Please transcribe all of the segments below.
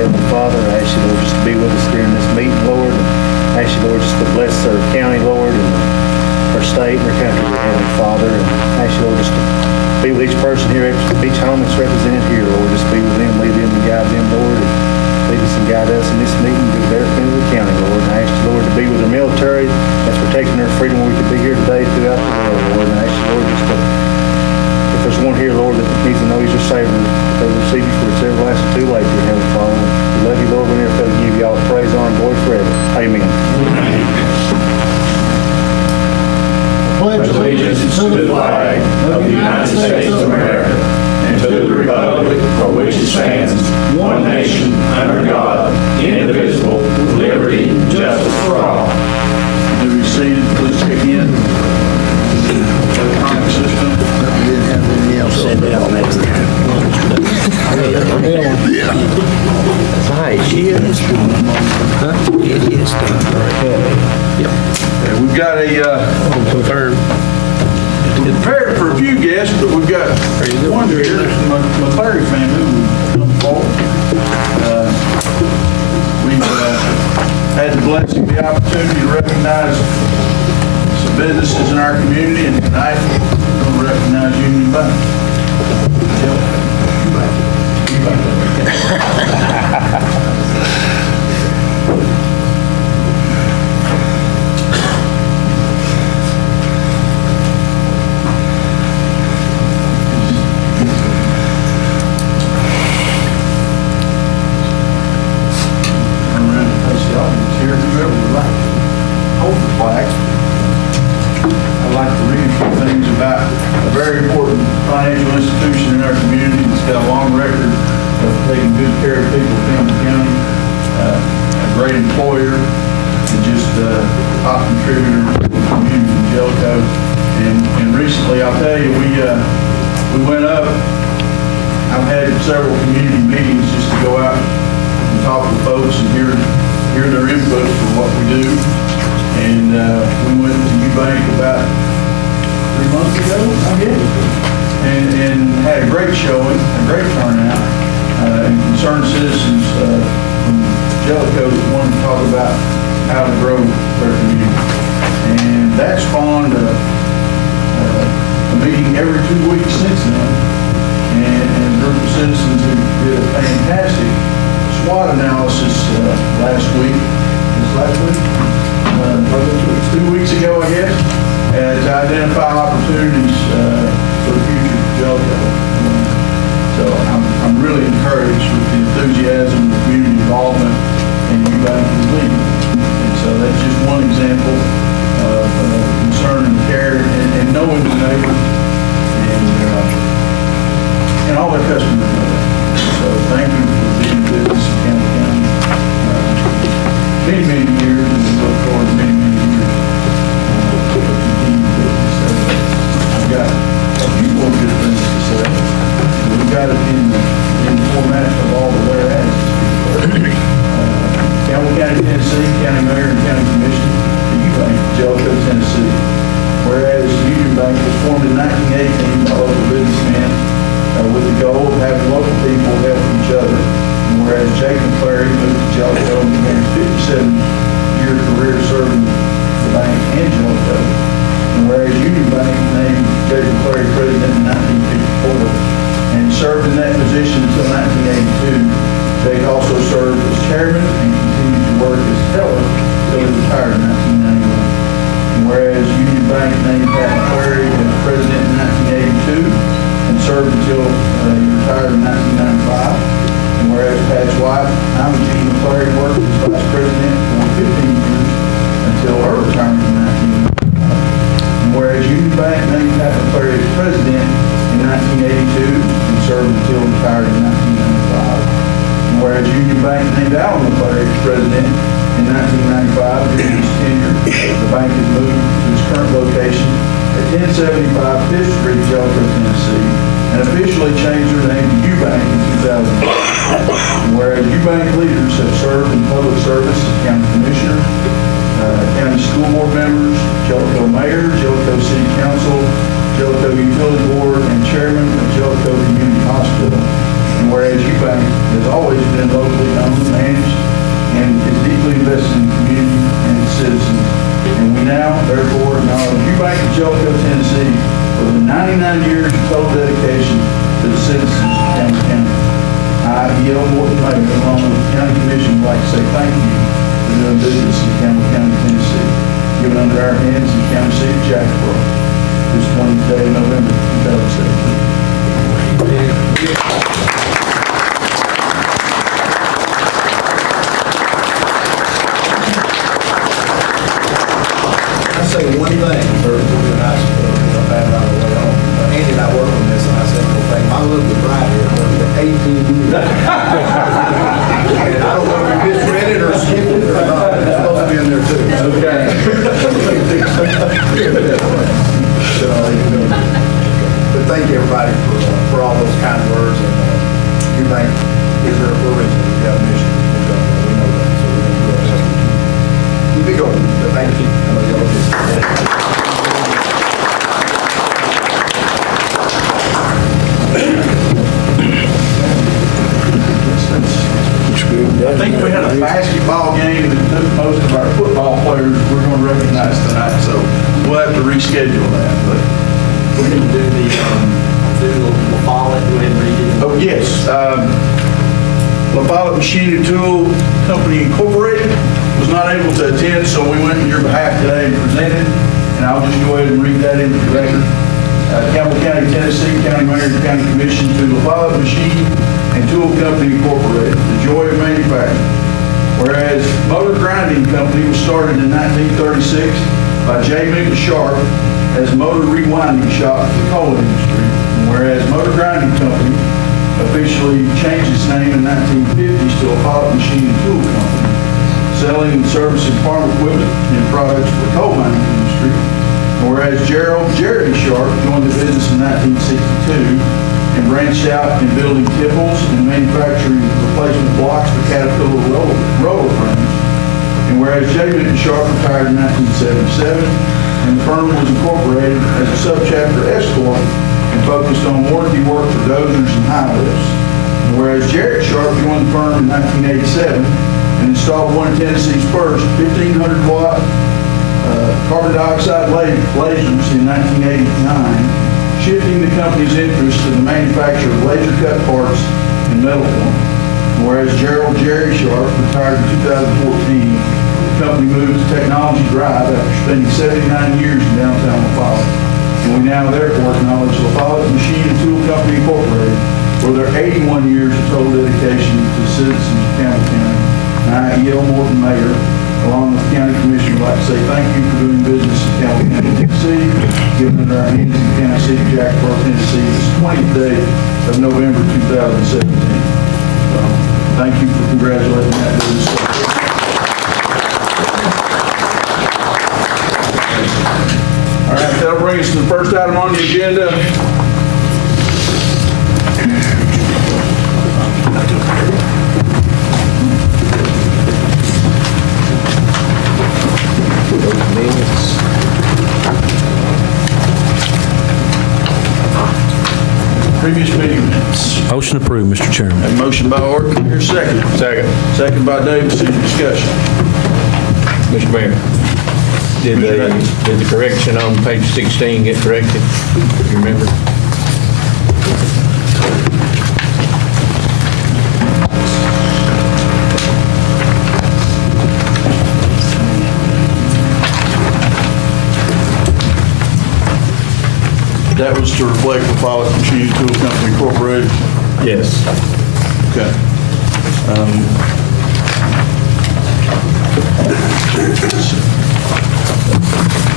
Heavenly Father. I ask you, Lord, just to be with us during this meeting, Lord. I ask you, Lord, just to bless our county, Lord, and our state and our country, Heavenly Father. And I ask you, Lord, just to be with each person here, each home that's represented here, Lord. Just be with them, lead them and guide them, Lord. And lead us and guide us in this meeting to the benefit of the county, Lord. And I ask you, Lord, to be with our military that's protecting their freedom where we could be here today throughout the world, Lord. And I ask you, Lord, just to, if there's one here, Lord, that needs to know He's your Savior, that they will receive you for it's everlasting too late, dear Heavenly Father. We love you, Lord. We never fail to give you all praise, honor, and glory forever. Amen. Pledge allegiance to the flag of the United States of America and to the republic for which it stands, one nation, under God, indivisible, with liberty and justice for all. Do we see it? Please check in. Electronic system. We didn't have anything else said down next time. Right, she is. Huh? It is. Yep. We've got Confirmed. prepared for a few guests, but we've got one here, McClary family, who come forward. We've had the blessing, the opportunity to recognize some businesses in our community, and tonight we're going to recognize Union Bank. I'd like to read a few things about a very important financial institution in our community that's got a long record of taking good care of people in Campbell County, a great employer, and just a top contributor to the community in Jellicoe. And recently, I'll tell you, we went up. I've had several community meetings just to go out and talk with folks and hear their input for what we do. And we went to U-Bank about 3 months ago, I guess, and had a great showing, a great turnout, and concerned citizens from Jellicoe that wanted to talk about how to grow their community. And that spawned a meeting every 2 weeks since then, and a group of citizens who did a fantastic SWOT analysis last week. 2 weeks ago, I guess, to identify opportunities for the future of Jellicoe. So I'm really encouraged with the enthusiasm, the community involvement, and U-Bank is leading. And so that's just one example of concern and care and knowing the neighbor and all their customers know that. So thank you for being in business in Campbell County. Many, many years, and we look forward to many, many years to continue business. So I've got a few more good things to say. We've got it in the format of all the whereas. Campbell County, Tennessee, County Mayor and County Commission, the U-Bank, Jellicoe, Tennessee. Whereas Union Bank was formed in 1918 by local businessmen with the goal of having local people help each other. Whereas Jake McClary moved to Jellicoe and began a 57-year career serving the bank and Jellicoe. And whereas Union Bank named Jake McClary president in 1954 and served in that position until 1982, Jake also served as chairman and continued to work as teller until he retired in 1991. And whereas Union Bank named Pat McClary as president in 1982 and served until he retired in 1995. And whereas Pat's wife, I'm Jean McClary, worked as vice president for 15 years until her retirement in 1995. And whereas Union Bank named Pat McClary as president in 1982 and served until retired in 1995. And whereas Union Bank named Alan McClary as president in 1995 during his tenure, the bank has moved to its current location at 1075 5th Street, Jellicoe, Tennessee, and officially changed their name to U-Bank in 2000. Whereas U-Bank leaders have served in public service as county commissioners, county school board members, Jellicoe mayor, Jellicoe city council, Jellicoe utility board, and chairman of Jellicoe Community Hospital. And And whereas UBank has always been locally owned, managed, and is deeply invested in the community and its citizens. And we now, therefore, acknowledge UBank of Jellicoe, Tennessee, for the 99 years of total dedication to the citizens of Campbell County. I, E.L. Morton Mayor, along with the County Commission, would like to say thank you for doing business in Campbell County, Tennessee, given under our hands in the county seat of Jacksboro this 20th day of November 2017. I say one thing for the nice, I'm bad right away home. Andy and I work on this, and I said, well, thing, my look is right here, I worked for 18 years. And I don't know if we misread it or skipped it or not, it's supposed to be in there too. But thank you, everybody, for all those kind words, and UBank is there for a reason, we've got a mission, we know that, so we're going to do our best. Keep it going, but thank you. I love y'all. I think we had a basketball game that took most of our football players we're going to recognize tonight, so we'll have to reschedule that. But We're going to do the following, go ahead and read it. oh yes, La Follette Machine and Tool Company Incorporated was not able to attend, so we went on your behalf today and presented, and I'll just go ahead and read that into the record. Campbell County, Tennessee, County Mayor and County Commission to La Follette Machine and Tool Company Incorporated, the joy of manufacturing. Whereas Motor Grinding Company was started in 1936 by J. Mickle Sharp as a motor rewinding shop for the coal industry. And whereas Motor Grinding Company officially changed its name in 1950s to La Follette Machine and Tool Company, selling and servicing farm equipment and products for the coal mining industry. And whereas Gerald Jerry Sharp joined the business in 1962 and branched out in building tipples and manufacturing replacement blocks for Caterpillar roller frames. And whereas J. Mickle Sharp retired in 1977, and the firm was incorporated as a subchapter S Corp and focused on warranty work for dozers and high lifts. And whereas Jared Sharp joined the firm in 1987 and installed one of Tennessee's first 1,500-watt carbon dioxide lasers in 1989, shifting the company's interest to the manufacture of laser cut parts and metal forming. And whereas Gerald Jerry Sharp retired in 2014, the company moved to Technology Drive after spending 79 years in downtown La Follette. And we now therefore acknowledge La Follette Machine and Tool Company Incorporated for their 81 years of total dedication to the citizens of Campbell County. And I, E.L. Morton, Mayor, along with the County Commission, would like to say thank you for doing business in Campbell County, Tennessee, given under our hands in the County Seat of Jacksboro, Tennessee, this 20th day of November 2017. So, thank you for congratulating that business. All right, that'll bring us to the first item on the agenda. Previous meeting minutes. Motion approved, Mr. Chairman. A motion by Orton, your second. Second. Second by Davis, any discussion? Mr. Mayor, did the correction on page 16 get corrected? You remember? That was to reflect the Follette Machine and Tool Company Incorporated. Yes. Okay.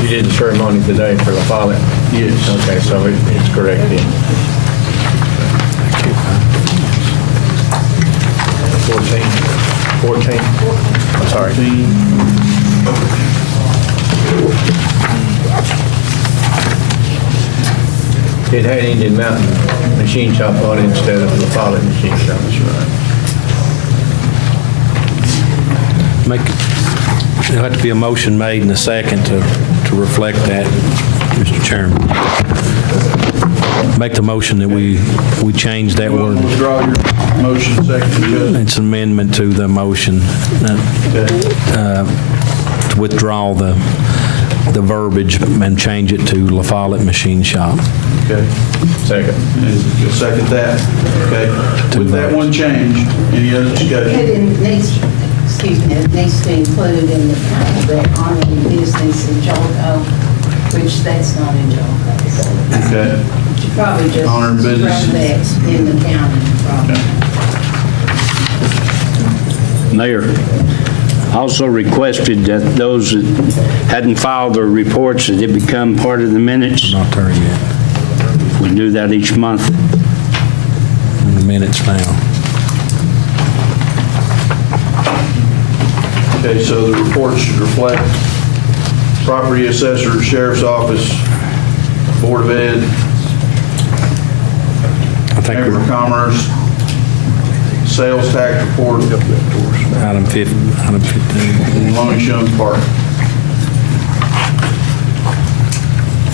You did the ceremony today for La Follette? Yes. Okay, so it's correct then. 14? I'm sorry. It had Indian Mountain Machine Shop on it instead of La Follette Machine Shop. That's right. There'll have to be a motion made in a second to reflect that, Mr. Chairman. Make the motion that we change that You want word. to withdraw your motion, second, Judge? It's an amendment to the motion Okay. to withdraw the verbiage and change it to La Follette Machine Shop. Okay. Second. You'll second that? Okay. With that one change, any other discussion? It needs, excuse me, it needs to be included in the kind of the honorary business in Jolico, which that's not in Jolico. Okay. You should probably just Honorary run business. that in the county, probably. Mayor, also requested that those that hadn't filed their reports, that it become part of the minutes. Not there yet. We do that each month. In the minutes now. Okay, so the report should reflect property assessor, sheriff's office, Board of Ed, I think Chamber of we're Commerce, sales tax report, item 15. and Lonnie Shum Park.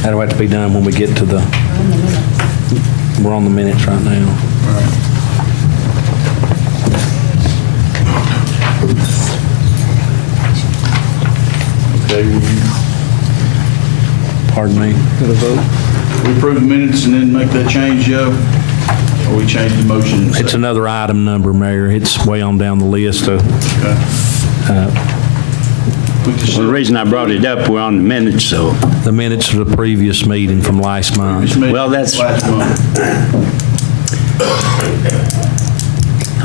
That'll have to be done when we get to the, we're on the minutes right now. Okay, Pardon me? we approve the minutes and then make that change, Joe? Or we change the motion? It's another item number, Mayor. It's way on down the list. We just- Well, the reason I brought it up, we're on the minutes, so. The minutes of the previous meeting from last month. just made Well, that's- Last month.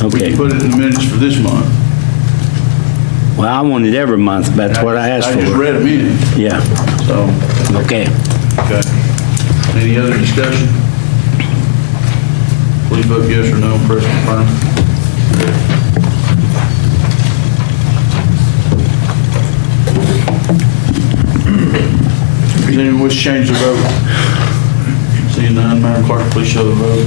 Okay. Put it in the minutes for this month. Well, I want it every month. That's what I asked I just for. read them in, Yeah. so, Okay. okay. Any other discussion? Please vote yes or no, press confirm. Does anyone wish to change their vote? Seeing none, Madam Clerk, please show the vote.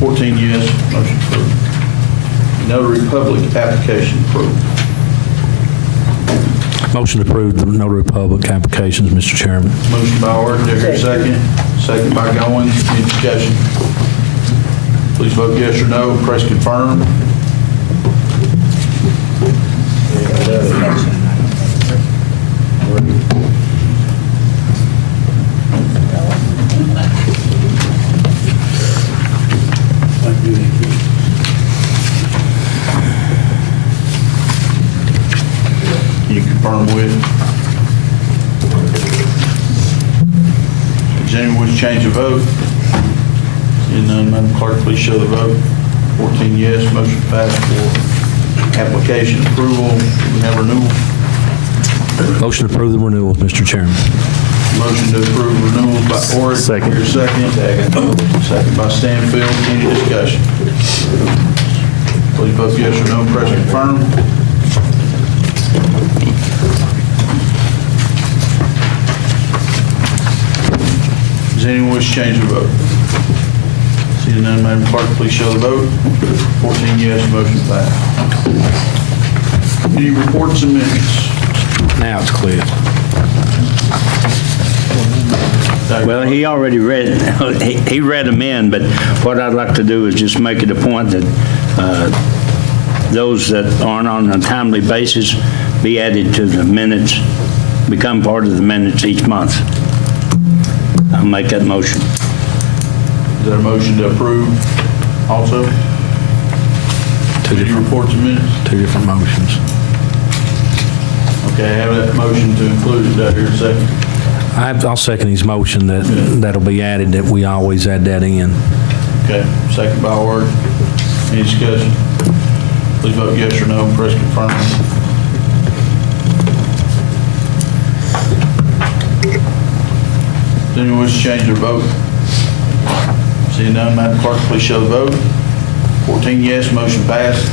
14 yes, motion approved. Notary public application approved. Motion to approve the Notary Public applications, Mr. Chairman. Motion by Orton, do I hear a second? Second by Goins, any discussion? Please vote yes or no, press confirm. You confirm with? Does anyone wish to change the vote? Seeing none, Madam Clerk, please show the vote. 14 yes, motion passed for application approval. Do we have renewal? Motion to approve the renewals, Mr. Chairman. Motion to approve renewals by Orton. Second. Your second. Second by Stanfield. Any discussion? Please vote yes or no, press confirm. Does anyone wish to change their vote? Seeing none, Madam Clerk, please show the vote. 14 yes, motion passed. Any reports and minutes? Now it's clear. Well, he already read, he read them in, but what I'd like to do is just make it a point that those that aren't on a timely basis be added to the minutes, become part of the minutes each month. I'll make that motion. Is there a motion to approve also? Any reports and minutes? Two different motions. Okay, I have that motion to include it. Do I hear a second? I'll second his motion that'll be added, that we always add that in. Okay, second by Ward. Any discussion? Please vote yes or no, press confirm. Does anyone wish to change their vote? Seeing none, Madam Clerk, please show the vote. 14 yes, motion passed.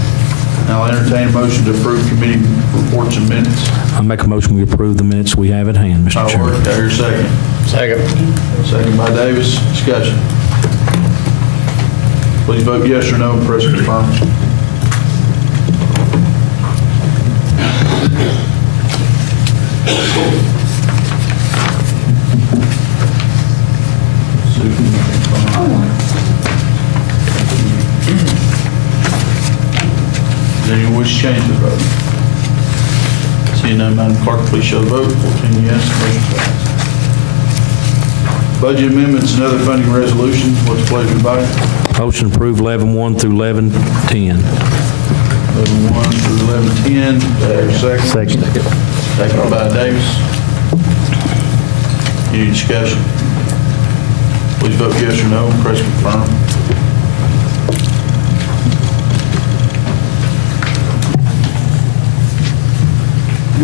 Now I'll entertain a motion to approve committee reports and minutes. I make a motion we approve the minutes we have at hand, Mr. By Chairman. Ward, do I hear a second? Second. Second by Davis. Discussion. Please vote yes or no, press confirm. Susan, change the vote? Seeing none, Madam Clerk, please show the vote. 14 yes, motion passed. Budget amendments and other funding resolutions. What's the pleasure of the body? Motion to approve 11-1 through 11-10. 11-1 through 11-10. There, second. Second. Second by Davis. Any discussion? Please vote yes or no. Press confirm.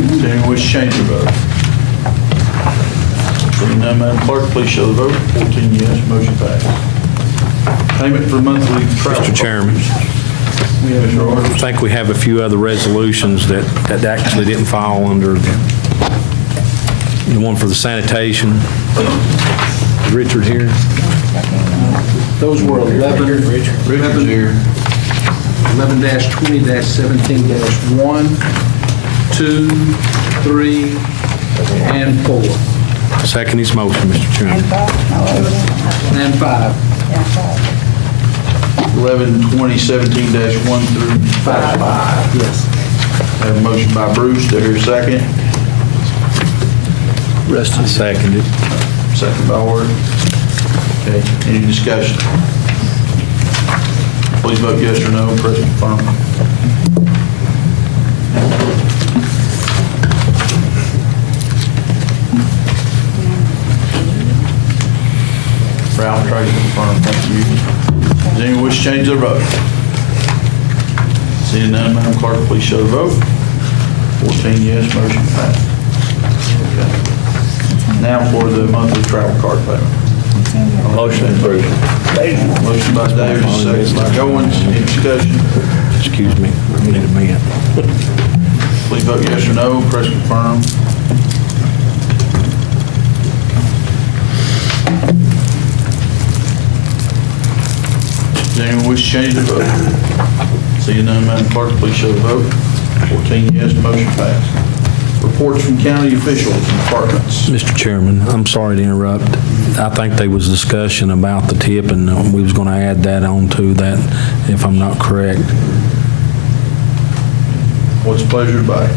Does anyone wish to change their vote? Seeing none, Madam Clerk, please show the vote. 14 yes, motion passed. Payment for monthly travel. Mr. Chairman. Yes, Mr. Orders. I think we have a few other resolutions that actually didn't fall under the one for the sanitation. Richard here? Those were 11, Richard's here. 11-20-17-1, 2, 3, and 4, Second his motion, Mr. Chairman. and 5. 11-20-17-1 through 5. Yes. Have a motion by Bruce. Do I hear a second? Rustin. Seconded. Second by Ward. Okay, any discussion? Please vote yes or no. Press confirm. Ralph, try to confirm. Thank you. Does anyone wish to change their vote? Seeing none, Madam Clerk, please show the vote. 14 yes, motion passed. Okay. Now for the monthly travel card payment. Motion approved. Motion by Davis, second by Goins. Any discussion? Excuse me, I need a minute. Please vote yes or no. Press confirm. Does anyone wish to change their vote? Seeing none, Madam Clerk, please show the vote. 14 yes, motion passed. Reports from county officials and departments. Mr. Chairman, I'm sorry to interrupt. I think there was discussion about the tip, and we was going to add that on to that, if I'm not correct. What's the pleasure of the body?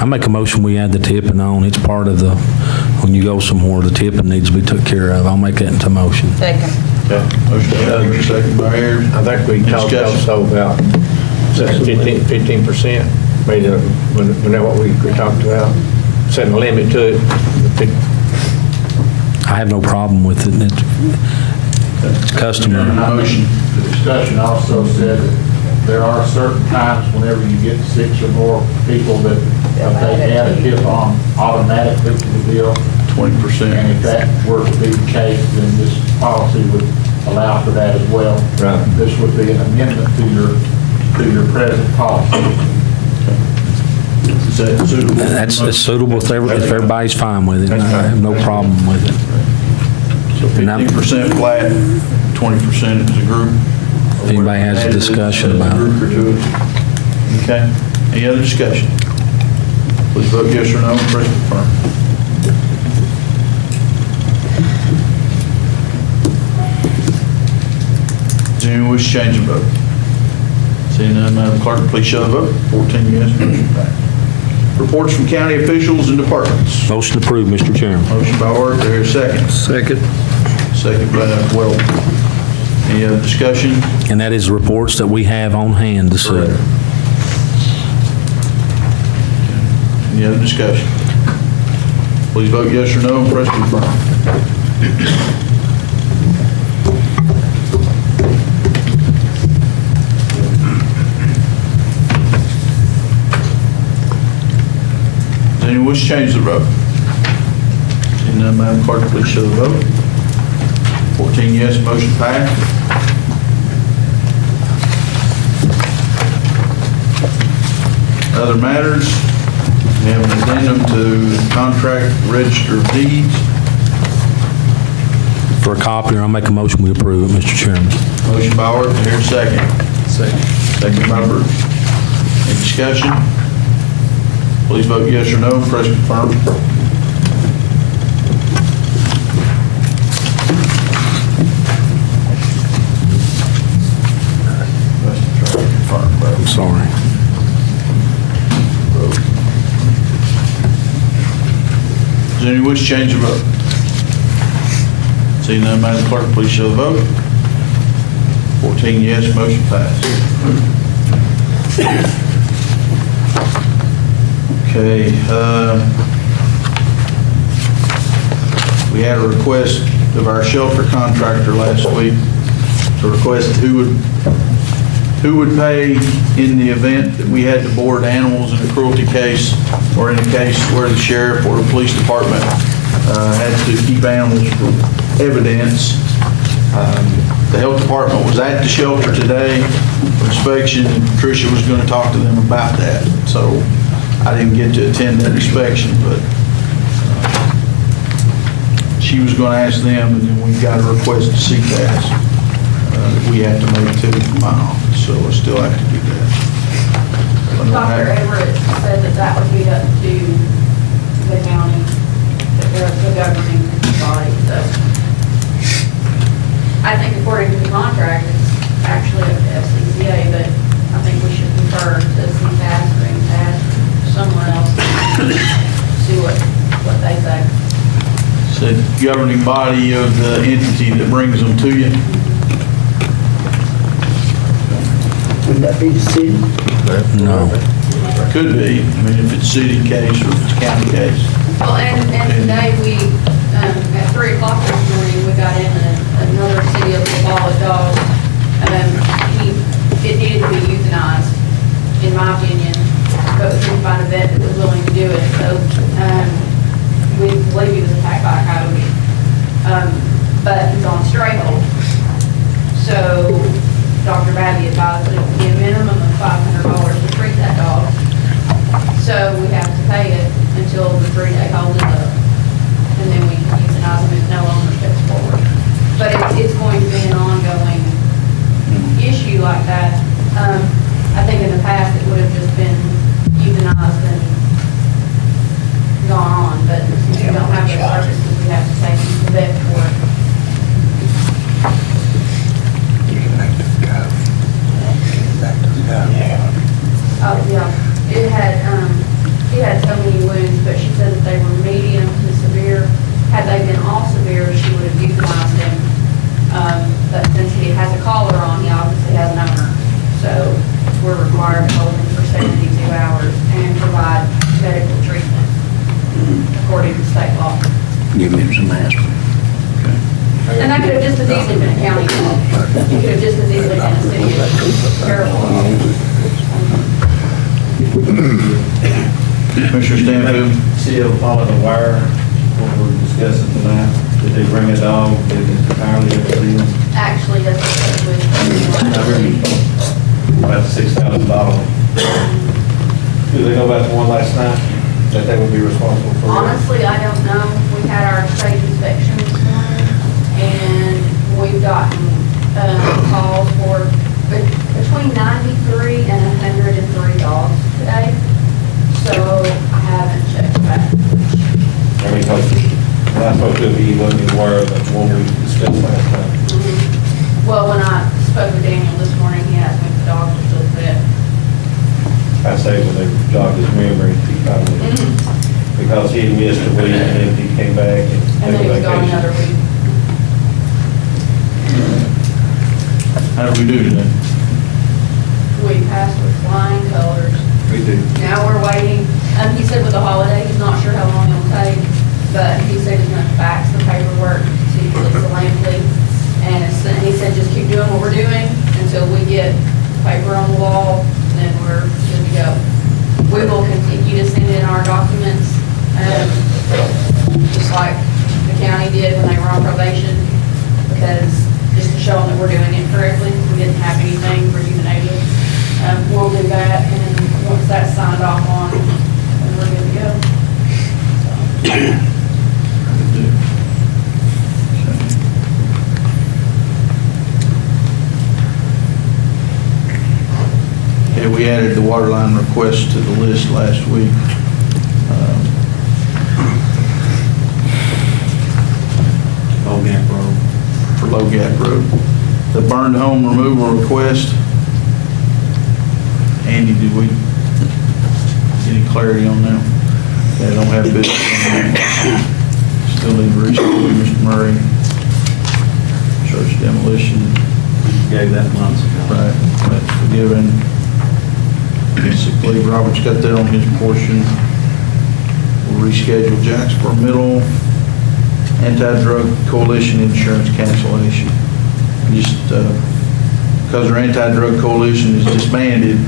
I make a motion, we add the tipping on. It's part of the, when you go somewhere, the tipping needs to be took care of. I'll make that into motion. Second. Okay. Motion by Heather, second by Ayers. I think we talked Discussion. also about 15%, made a, when that what we talked about, setting a limit to it. I have no problem with it. It's customary. Motion. The discussion also said that there are certain times whenever you get 6 or more people that they add a tip on automatically to the bill. 20%. And if that were to be the case, then this policy would allow for that as well. Right. This would be an amendment to your present policy. Is that suitable? That's suitable if everybody's fine with it. I have no problem with it. So 15% flat, 20% as a group. If anybody has a discussion about it. Group or two. Okay. Any other discussion? Please vote yes or no. Press confirm. Does anyone wish to change the vote? Seeing none, Madam Clerk, please show the vote. 14 yes, motion passed. Reports from county officials and departments. Motion approved, Mr. Chairman. Motion by Ward, there is second. Second. Second by Wells. Any other discussion? And that is the reports that we have on hand to see. Any other discussion? Please vote yes or no. Press confirm. Does anyone wish to change the vote? Seeing none, Madam Clerk, please show the vote. 14 yes, motion passed. Other matters, we have an addendum to contract register of deeds. For a copier, I'll make a motion we approve it, Mr. Chairman. Motion by Orton, here second. Second. Second by Bruce. Any discussion? Please vote yes or no, press confirm. I'm sorry. Is there any wish to change the vote? Seeing none, Madam Clerk, please show the vote. 14 yes, motion passed. Okay, we had a request of our shelter contractor last week to request who would pay in the event that we had to board animals in a cruelty case, or in a case where the sheriff or the police department had to keep animals for evidence. The health department was at the shelter today for inspection, and Tricia was going to talk to them about that. So I didn't get to attend that inspection, but she was going to ask them, and then we got a request to seek that. We have to make to my office, so I still have to do that. Dr. Everett said that that would be up to the county, the governing body, so. I think according to the contract, it's actually up to FCCA, but I think we should confer to CPAS or MPAS, someone else, see what they say. It's the governing body of the entity that brings them to you. Would that be the city? No. Could be, I mean, if it's city case or if it's county case. Well, and today we, at 3 o'clock this morning, we got in another city of Lubbock dog. It needed to be euthanized, in my opinion, but we couldn't find a vet that was willing to do it. So we believe he was attacked by a coyote, but he's on stray hold. So Dr. Babby advised that it would be a minimum of $500 to treat that dog. So we have to pay it until the 3-day hold is up, and then we can euthanize him if no owner steps forward. But it's going to be an ongoing issue like that. I think in the past it would have just been euthanized and gone on, but since we don't have the services, we have to take him to the vet for it. Oh, yeah. It had so many wounds, but she said that they were medium to severe. Had they been all severe, she would have euthanized him. But since he has a collar on, he obviously has an owner. So we're required to hold him for 72 hours and provide medical treatment according to state law. Give him some aspirin. And that could have just as easily been a county law. It could have just as easily been a city of Carroll law. Commissioner Stanfield? Still following the wire, what we're discussing tonight. Did they bring a dog? Did it entirely up to them? Actually, that's what it About $6,000. Do they know about the one last night that they would be responsible for? Honestly, I don't know. We had our state inspection this morning, and we've gotten calls for between 93 and 103 dogs today. So I haven't checked back. I mean, when I spoke to him, he wasn't even aware of the one we discussed last time. Well, when I spoke with Daniel this morning, he asked me if the dogs were still fit. I say when they jogged his memory, he probably, because he had missed a week and then he came back and And then he was gone vacation. another week. How do we do today? We passed with flying colors. We do. Now we're waiting. He said with the holiday, he's not sure how long it'll take, but he said he's going to fax the paperwork to Lisa Lampley. And he said, just keep doing what we're doing until we get paper on the wall, then we're good to go. We will continue to send in our documents, just like the county did when they were on probation, because just to show them that we're doing it correctly. We didn't have anything for euthanasia. We'll do that, and once that's signed off on, then we're good to go. Okay, we added the water line request to the list last week. Low Gap Road. For Low Gap Road. The burned home removal request. Andy, did we get any clarity on them? They don't have business on that. Still need to reach out to Mr. Murray. Church demolition. Gave that months ago. Right, that's forgiven. Sick leave, Robert's got that on his portion. We'll reschedule Jacksboro Middle Anti-Drug Coalition insurance cancellation. Just because our Anti-Drug Coalition is disbanded,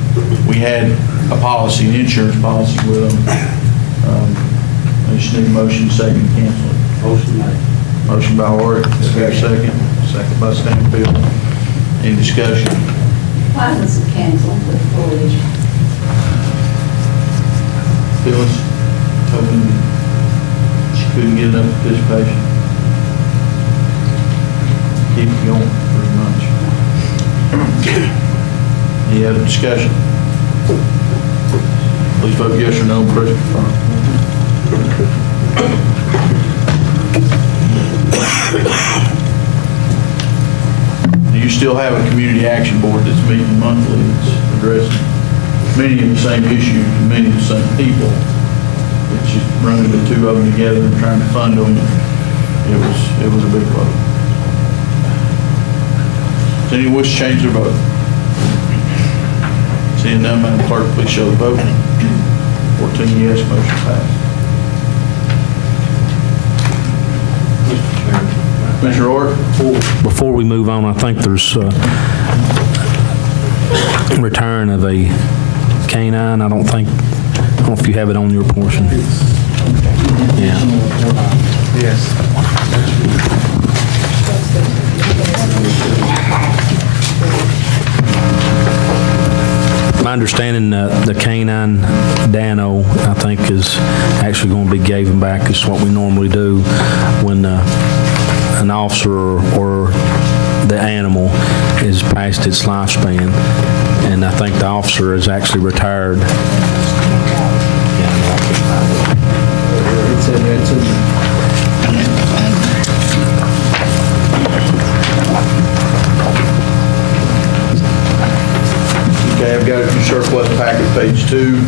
we had a policy, an insurance policy with them. I just need a motion second to cancel it. Motion made. Motion by Oric, is there a second? Second by Stanfield. Any discussion? Why was it canceled with coalition? Phyllis, hoping she couldn't get enough participation. Keep it going pretty much. Any other discussion? Please vote yes or no, press confirm. You still have a community action board that's meeting monthly, that's addressing many of the same issues, and many of the same people. It's just running the two of them together and trying to fund them. It was a big load. Does anyone wish to change their vote? Seeing none, Madam Clerk, please show the vote. 14 yes, motion passed. Commissioner Orr? Before we move on, I think there's return of a canine. I don't know if you have it on your portion. Yeah. My understanding, the canine Dano, I think, is actually going to be given back. It's what we normally do when an officer or the animal is past its lifespan. And I think the officer is actually retired. Okay, I've got it in surplus packet, page 2.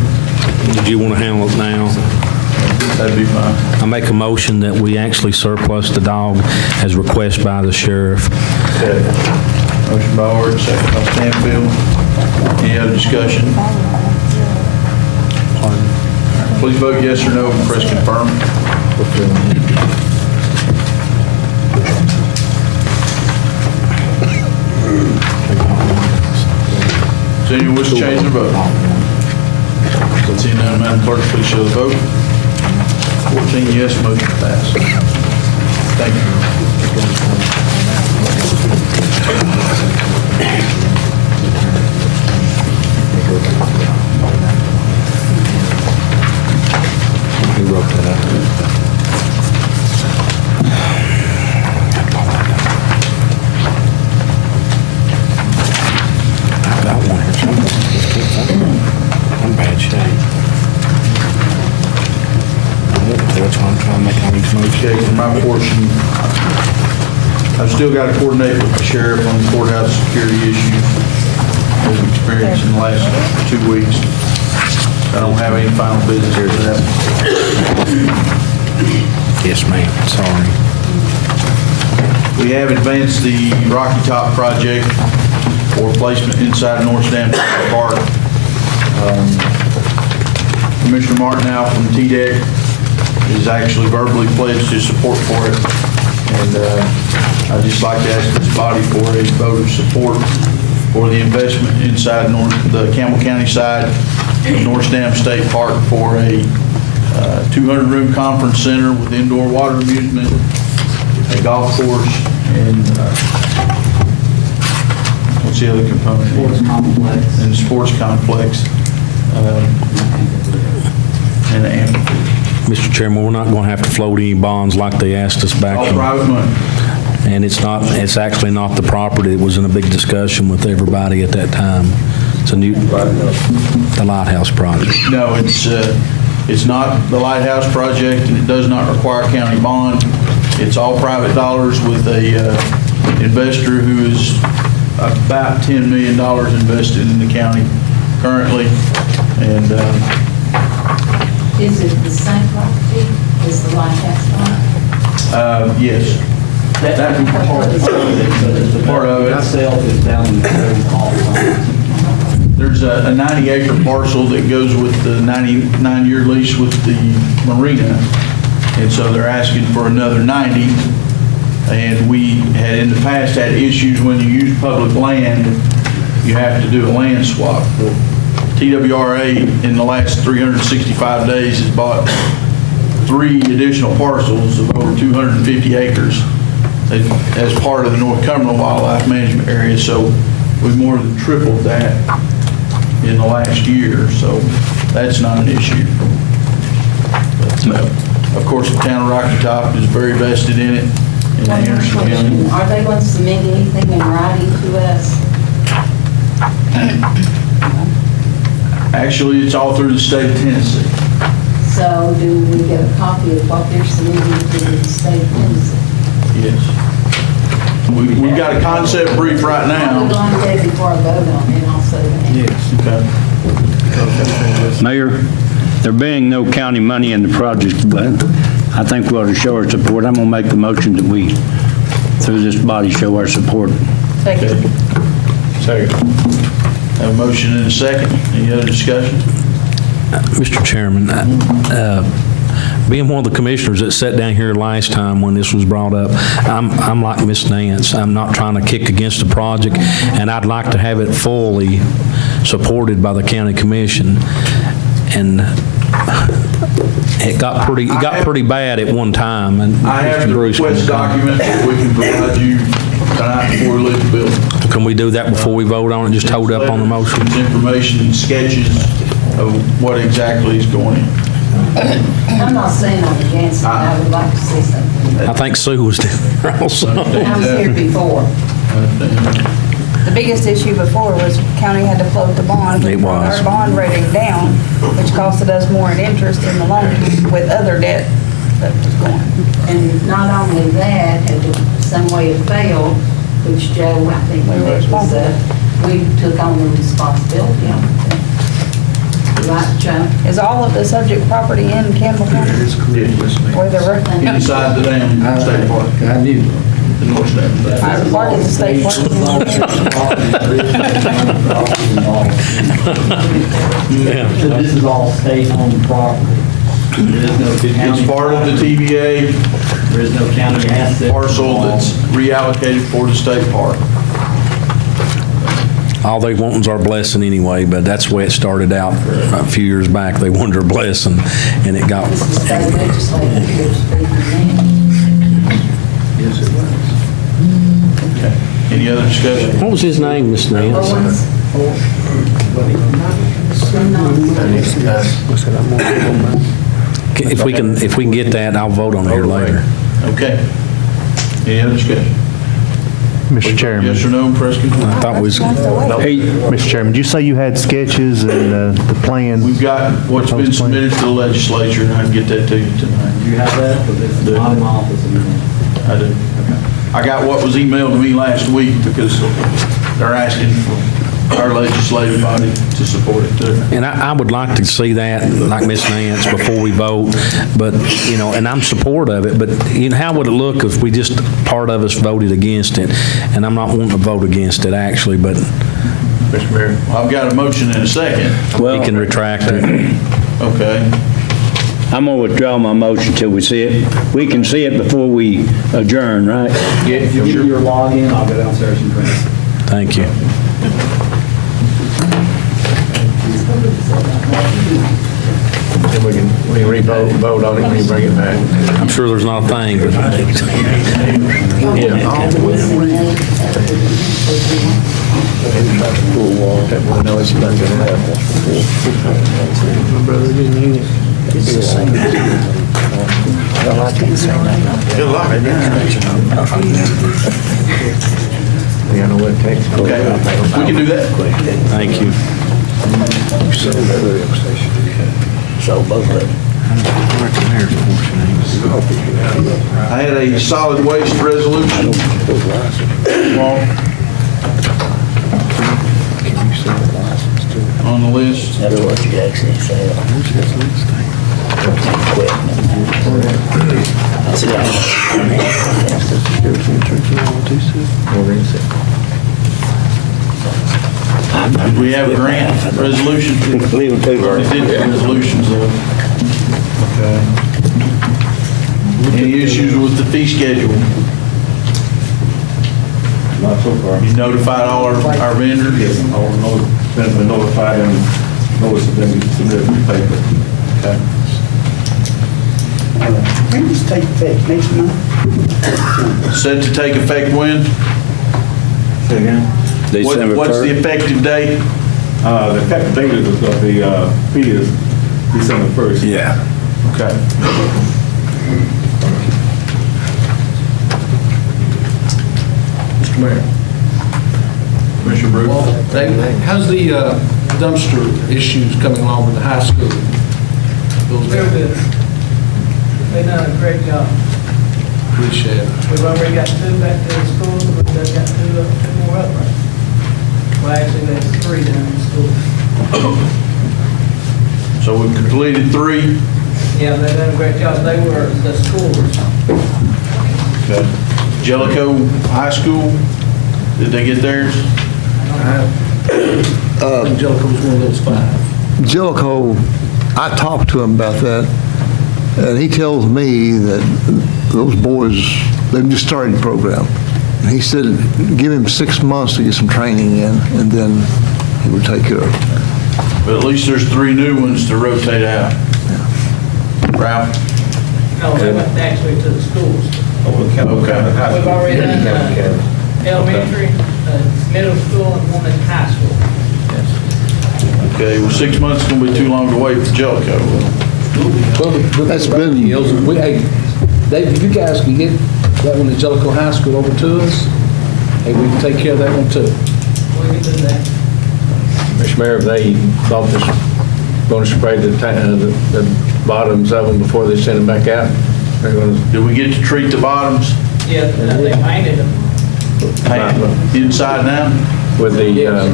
Did you want to handle it now? That'd be fine. I make a motion that we actually surplus the dog as requested by the sheriff. Okay. Motion by Orr, second by Stanfield. Any other discussion? Please vote yes or no and press confirm. Does anyone wish to change their vote? Seeing none, Madam Clerk, please show the vote. 14 yes, motion passed. Thank Who wrote that up? I've got one here. I'm in bad shape. That's why I'm trying to make all these motions. Okay, for my portion, I've still got to coordinate with the sheriff on the courthouse security issues we've experienced in the last 2 weeks. I don't have any final business here for that. Yes, ma'am. Sorry. We have advanced the Rocky Top project for placement inside North Stamford Park. Commissioner Martinow from TDEC is actually verbally pledged his support for it. And I'd just like to ask this body for a vote of support for the investment inside the Campbell County side of North Stamford State Park for a 200-room conference center with indoor water amusement, a golf course, and what's the other component? Sports complex. And the sports complex, and an amphitheater. Mr. Chairman, we're not going to have to float any bonds like they asked us back. All private money. And it's actually not the property. It was in a big discussion with everybody at that time. It's the Lighthouse project. No, it's not the Lighthouse project, and it does not require county bond. It's all private dollars with a investor who is about $10 million invested in the county currently. And Is it the same property as the lighthouse one? yes, that part of it. Myself is down in the road all the time. There's a 90-acre parcel that goes with the 99-year lease with the marina. And so they're asking for another 90. And we had in the past had issues when you use public land, you have to do a land swap. Well, TWRA in the last 365 days has bought 3 additional parcels of over 250 acres as part of the North Cumberland Wildlife Management Area. So we more than tripled that in the last year, so that's not an issue. But, of course, the town of Rocky Top is very vested in it, in One more Anderson question. County. Are they going to submit anything in writing to us? Actually, it's all through the state of Tennessee. So do we get a copy of what they're submitting to the state of Tennessee? Yes. We've got a concept brief right I'm now. going to say before I vote on it, I'll say that. Yes. Okay. Mayor, there being no county money in the project, but I think we ought to show our support. I'm going to make the motion that we, through this body, show our support. Second. Have a motion and a second. Any other discussion? Mr. Chairman, being one of the commissioners that sat down here last time when this was brought up, I'm like Ms. Nance. I'm not trying to kick against the project, and I'd like to have it fully supported by the county commission. And it got pretty bad at one time. And I have Mr. the Bruce can request comment. document that we can provide you tonight before we leave the building. Can we do that before we vote on it? Just hold up on the motion? It's information and sketches of what exactly is going in. I'm not saying I'm against it, I would like to see something. I think Sue was down there also. I was here before. The biggest issue before was county had to float the bond. It was. Our bond rating down, which costed us more in interest in the loan with other debt that was going. And not only that, had to some way it failed, which Joe, I think, when that was we took on the responsibility of it. Right, Joe? Is all of the subject property in Campbell County? Where the Inside the damn state park, I knew. the north side. part of the state park? This is all state-owned property. There is no county. It's part of the TVA There is no county asset. parcel that's reallocated for the state park. All they want is our blessing anyway, but that's the way it started out a few years back. They wanted our blessing, and it got... This is state legislature here speaking now. Yes, it was. Okay. Any other discussion? What was his name, Miss Nance? If we can get that, I'll vote on it here later. Okay. Any other discussion? Mr. Chairman, Yes or no, Preston? I thought we was... Mr. Chairman, did you say you had sketches and the plan? We've got what's been submitted to the legislature, and I can get that to you tonight. Do you have that? Because it's not in my office anymore. I do. I got what was emailed to me last week because they're asking for our legislative body to support it too. And I would like to see that, like Miss Nance, before we vote, but, and I'm supportive of it, but, how would it look if we just, part of us voted against it? And I'm not wanting to vote against it, actually, but Mr. Mayor, I've got a motion and a second. we can retract it. Okay. I'm going to withdraw my motion till we see it. We can see it before we adjourn, right? If you give me your login, I'll go downstairs and print it. Thank you. Then we can re-vote on it when you bring it back. I'm sure there's not a thing, but I know it's not gonna happen. My brother didn't use it. It's the same. Good luck. Yeah, I know what it takes. Okay, we can do that. thank you. So both of them. I had a solid waste resolution. on the list. That's what you actually said. Did we have a grant resolution? Leave them too, Already did the resolutions though. Okay. Any issues with the fee schedule? Not so far. You notified all our vendors? Yes, all has been notified and notice has been submitted to the paper. Okay. When does it take effect, next month? Set to take effect when? Say again? What's the effective date? The effective date is the fee is December 1st. Yeah. Okay. Mr. Mayor. Commissioner Brooks? How's the dumpster issues coming along with the high school? Real good. They done a great job. Appreciate it. We've already got 2 back to the schools, but we've got 2 more up right. Well, actually, there's 3 down in the school. So we've completed 3. Yeah, they done a great job. They were the scores. Okay. Jellicoe High School, did they get theirs? Jellicoe was one of those 5. Jellicoe, I talked to him about that, and he tells me that those boys, they've just started the program. And he said, give him 6 months to get some training in, and then he would take care of it. But at least there's 3 new ones to rotate out. Ralph? No, they went actually to the schools. Okay. We've already done elementary, middle school, and 1 in high school. Okay, well, 6 months is gonna be too long to wait for Jellicoe. That's been, Hey, Dave, you guys can get that one at Jellicoe High School over to us, and we can take care of that one too. We can do that. Mr. Mayor, they thought this going to spray the bottoms of them before they send them back out. They're going to, Did we get to treat the bottoms? Yeah, they painted them. Paint inside now with the Yeah.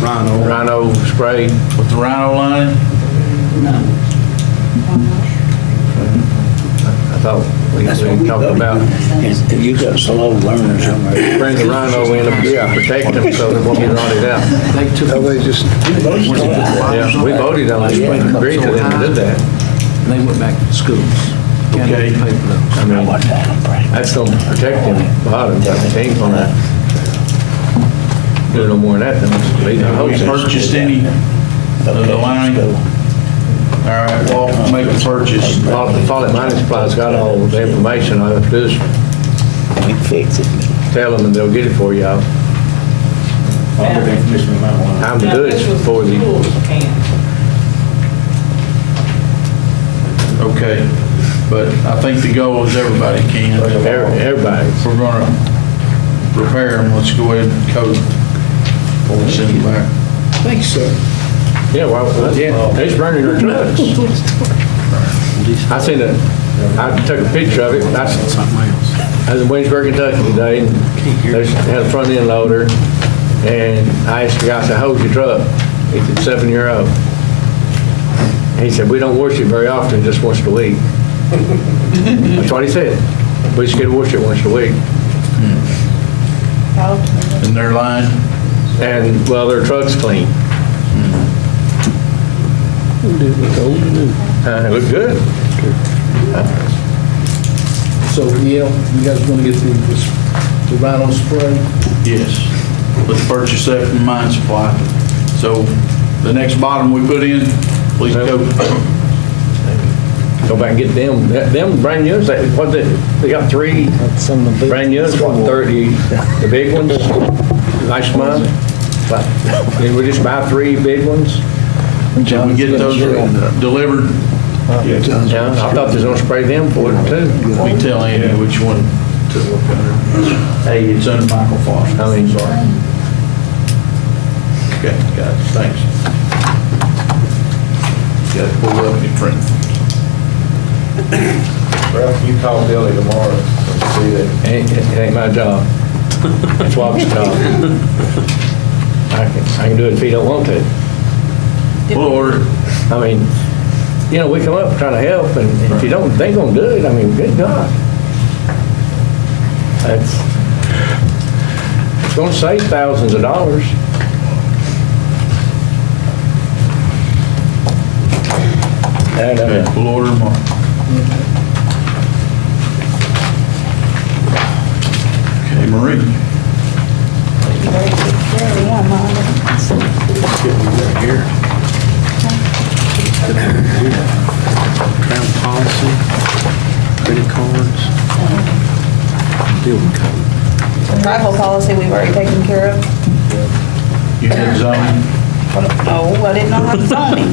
Rhino spray. with the rhino lining? No. I thought we talked about You got slow learners on there. bring the Rhino in and protect them so they won't get rotted out. They took, they just, Yeah, we voted on it, agreed to them to do that. and they went back to the schools. County Okay. paid for those. I mean, that's going to protect them bottoms. They ain't going to do no more than that than leave the Have we hoses. purchased any of the lining? All right, well, make a purchase. Follet Mining Supply's got all the information. All I have to do is We can fix it. tell them and they'll get it for y'all. I'll get the information on that one. Time to do it before the, Schools can. Okay, but I think the goal is everybody can. everybody. If we're gonna repair them, let's go ahead and coat them before we send them back. Thanks, sir. Yeah, well, yeah, they just running their trucks. I seen it, I took a picture of it. I was in Williamsburg, Kentucky today, and they had a front end loader, and I asked the guy, I said, how's your truck? He said, 7-year-old. He said, we don't wash it very often, just once a week. That's what he said. We just get to wash it once a week. And their line, And, well, their truck's clean. It looked good. So, yeah, you guys want to get the rhino spray? yes. Let's purchase that from Mine Supply. So the next bottom we put in, please coat. Go back and get them. Them brand new, they got 3 brand new, what, 30, the big ones, last month. Did we just buy 3 big ones? Can we get those delivered? Yeah, I thought they was gonna spray them for it too. We tell Andy which one to look under. Hey, it's under Michael Foster. I mean, Sorry. Okay, got it, thanks. Got to pull up your print. Ralph, you call Billy tomorrow and see that. it ain't my job. It's Bob's job. I can do it if he don't want to. We'll order. I mean, you know, we come up trying to help, and if you don't, they gonna do it, I mean, good God. It's gonna save thousands of dollars. And, We'll order them all. Okay, Marie. Travel policy, credit cards, building code. Travel policy, we've already taken care of. You had zoning. No, I didn't know how to zoning.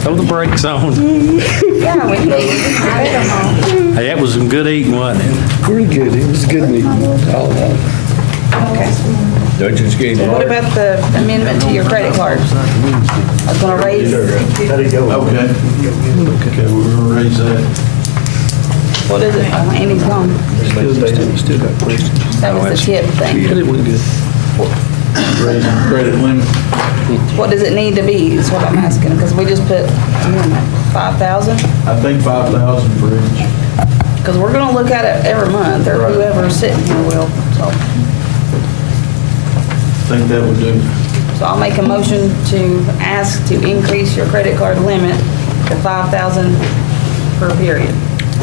Throw the brakes on. Yeah, we did. Hey, that was some good eating, wasn't it? Pretty good. It was good meeting. All about it. Okay. don't you just get So what about the amendment to your credit card? I was gonna raise, Okay. Okay, we're gonna raise that. what is it? Oh, Andy's gone. Still got questions. That was the tip thing. But it went good. Raising credit limit. What does it need to be, is what I'm asking, because we just put 5,000? I think 5,000 for each. Because we're gonna look at it every month, or whoever's sitting here will, so. I think that would do. So I'll make a motion to ask to increase your credit card limit to 5,000 per period.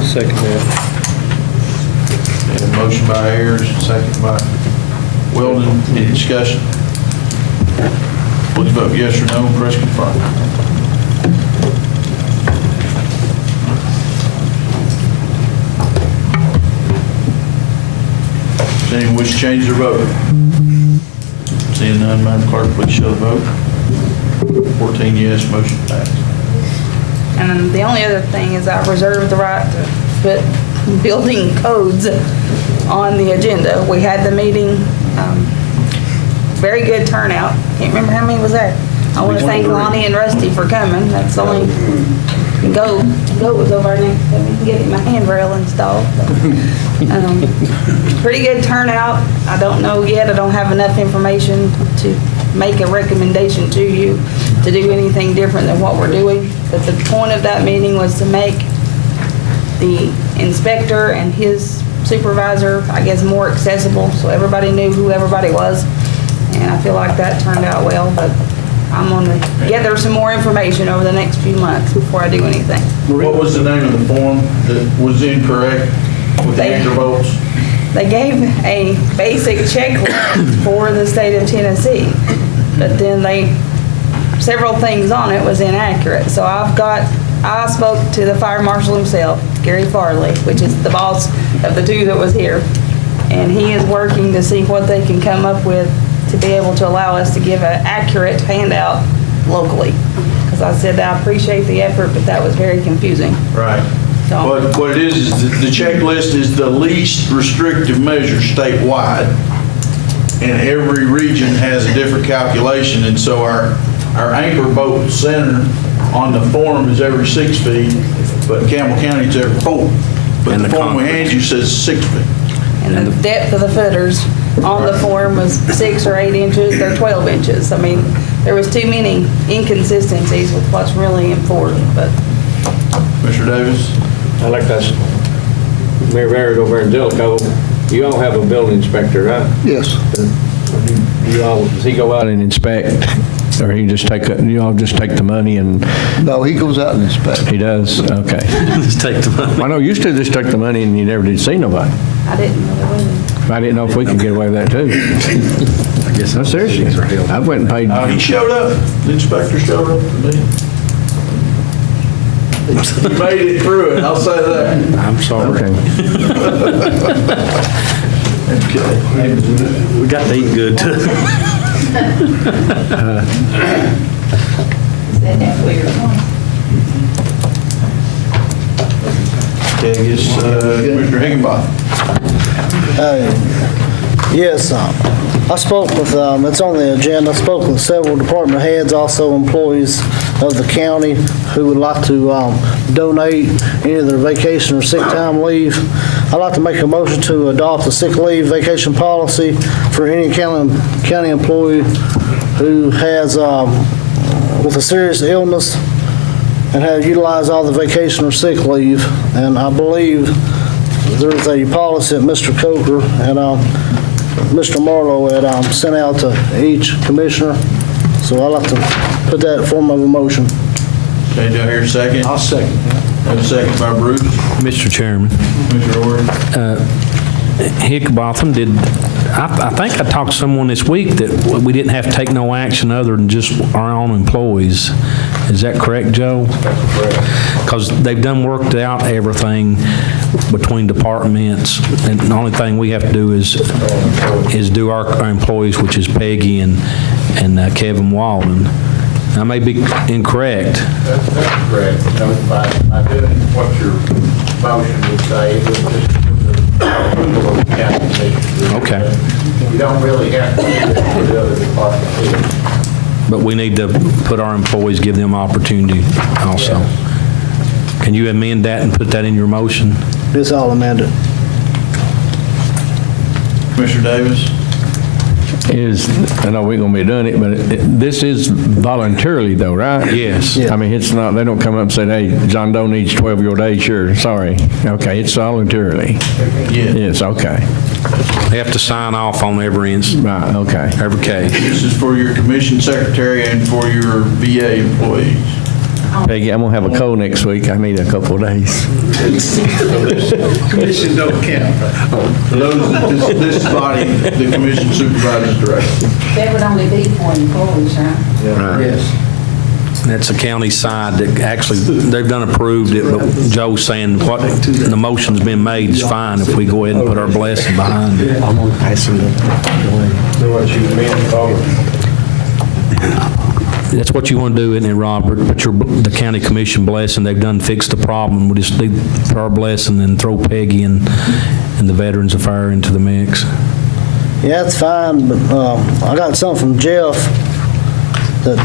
Second that. And a motion by Ayers, second by Weldon. Any discussion? Please vote yes or no, press confirm. Does anyone wish to change their vote? Seeing none, Madam Clerk, please show the vote. 14 yes, motion passed. And then the only other thing is I reserve the right to put building codes on the agenda. We had the meeting, very good turnout. Can't remember how many was there. I want to thank Lonnie and Rusty for coming. That's the only, Goat was over there, so we can get him a handrail installed. Pretty good turnout. I don't know yet, I don't have enough information to make a recommendation to you to do anything different than what we're doing. But the point of that meeting was to make the inspector and his supervisor, I guess, more accessible, so everybody knew who everybody was. And I feel like that turned out well, but I'm gonna gather some more information over the next few months before I do anything. What was the name of the form that was incorrect with the anchor bolts? They gave a basic checklist for the state of Tennessee, but then several things on it was inaccurate. So I spoke to the fire marshal himself, Gary Farley, which is the boss of the two that was here, and he is working to see what they can come up with to be able to allow us to give an accurate handout locally. Because I said that I appreciate the effort, but that was very confusing. Right. So- What it is the checklist is the least restrictive measure statewide. And every region has a different calculation. And so our anchor boat center on the form is every 6 feet, but in Campbell County it's every 4. But And the the form we concrete. hand you says 6 feet. And the depth of the footers on the form was 6 or 8 inches, they're 12 inches. I mean, there was too many inconsistencies with what's really important, but Mr. Davis? I like that. Mayor Barrett over in Zillico, you all have a building inspector, right? Yes. Does he go out and inspect, or you all just take the money and, No, he goes out and inspects. he does? Okay. Just take the money. I know, used to just took the money and you never did see nobody. I didn't know there was any. I didn't know if we could get away with that too. I guess No, seriously. I went and paid. He showed up. The inspector showed up for me. He made it through it, I'll say that. I'm sorry. Okay. Okay. We got to eat good too. Is that weird? Okay, I guess, Mr. Higginbotham. Yes, I spoke with, it's on the agenda, I spoke with several department heads, also employees of the county who would like to donate any of their vacation or sick time leave. I'd like to make a motion to adopt a sick leave vacation policy for any county employee who has, with a serious illness and have utilized all the vacation or sick leave. And I believe there's a policy that Mr. Coker and Mr. Marlowe had sent out to each commissioner. So I'd like to put that in form of a motion. Okay, do I hear a second? I'll second that. Have a second by Bruce. Mr. Chairman, Commissioner Orr. Hickabotham, I think I talked to someone this week that we didn't have to take no action other than just our own employees. Is that correct, Joe? That's correct. Because they've done worked out everything between departments, and the only thing we have to do is do our employees, which is Peggy and Kevin Walden. I may be incorrect. That's correct. By doing what your motion would say, it would just give the approval of the county commission. Okay. You don't really have to do that for the other departments. But we need to put our employees, give them opportunity also. Yes. Can you amend that and put that in your motion? This all amended. Commissioner Davis. I know we ain't gonna be doing it, but this is voluntarily though, right? Yes. Yeah. I mean, it's not, they don't come up and say, hey, John Doe needs 12 of your days, sure, sorry. Okay, it's voluntarily. Yeah. Yes, okay. They have to sign off on every instance, Right, okay. every case. This is for your commission secretary and for your VA employees. Peggy, I'm gonna have a cold next week. I need a couple of days. Commission don't count. For those, this body, the commission supervisors direct. That would only be for employees, right? Yes. That's the county side that actually, they've done approved it, but Joe's saying what the motion's been made is fine if we go ahead and put our blessing behind it. I'm going to pass it up. That's what you want to do, isn't it, Robert? Put the county commission blessing, they've done fixed the problem. We just need for our blessing and throw Peggy and the Veterans Affairs into the mix. Yeah, that's fine, but I got something from Jeff that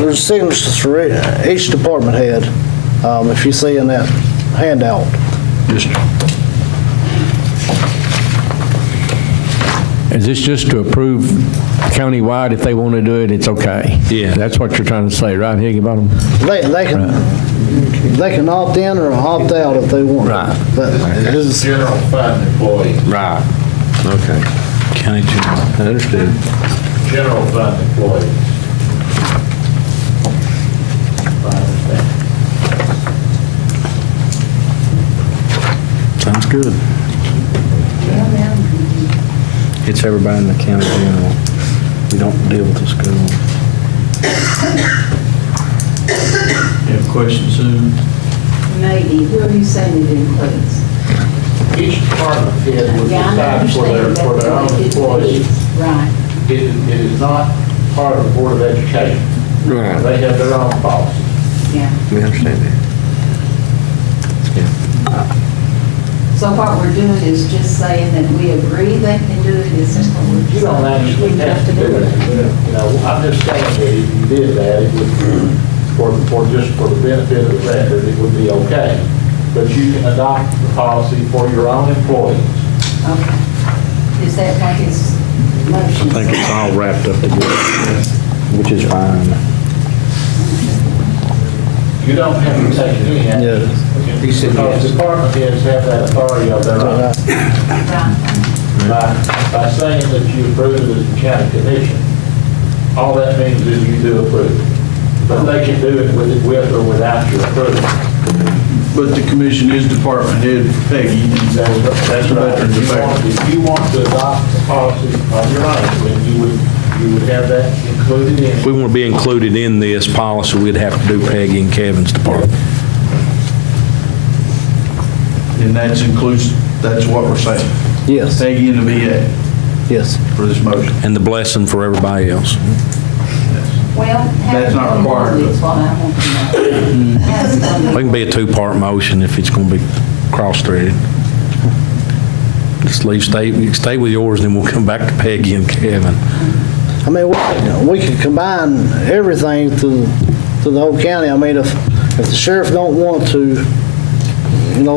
there's signatures for each department head, if you see in that handout. Is this just to approve countywide? If they want to do it, it's okay? Yeah. That's what you're trying to say, right, Higginbottom? They can opt in or opt out if they want. Right. But it is General fund employees, Right. Okay. County general, Understood. general fund employees. If I understand. sounds good. Well, now, It's everybody in the county general. We don't deal with the school. You have questions, Susan? maybe, who are you saying it includes? Each department head will Yeah, I decide for their own understand employees. Right. It is not part of the Board of Education. Right. They have their own policy. Yeah. We understand that. So what we're doing is just saying that we agree they can do it, is that what we're You don't saying? actually We have to do it. You know, I'm just saying that if you did that, it would, just for the benefit of the record, it would be okay. But you can adopt the policy for your own employees. Okay. Is that what his motion I think it's says? all wrapped up together, which is fine. You don't have to take any action. He said Because yes. department heads have that authority of their own. Right. By saying that you approve it as a county commission, all that means is you do approve. But they can do it with or without your approval. But the commission is department head for Peggy. That's right. If you want to adopt the policy on your own, then you would have that included in. If we want to be included in this policy, we'd have to do Peggy and Kevin's department. And that's what we're saying. Yes. Peggy and the VA Yes. for this motion. And the blessing for everybody else. Well, That's not required. That's what I want to know. It can be a two-part motion if it's going to be cross-threaded. Just stay with yours, then we'll come back to Peggy and Kevin. I mean, we could combine everything to the whole county. I mean, if the sheriff don't want to,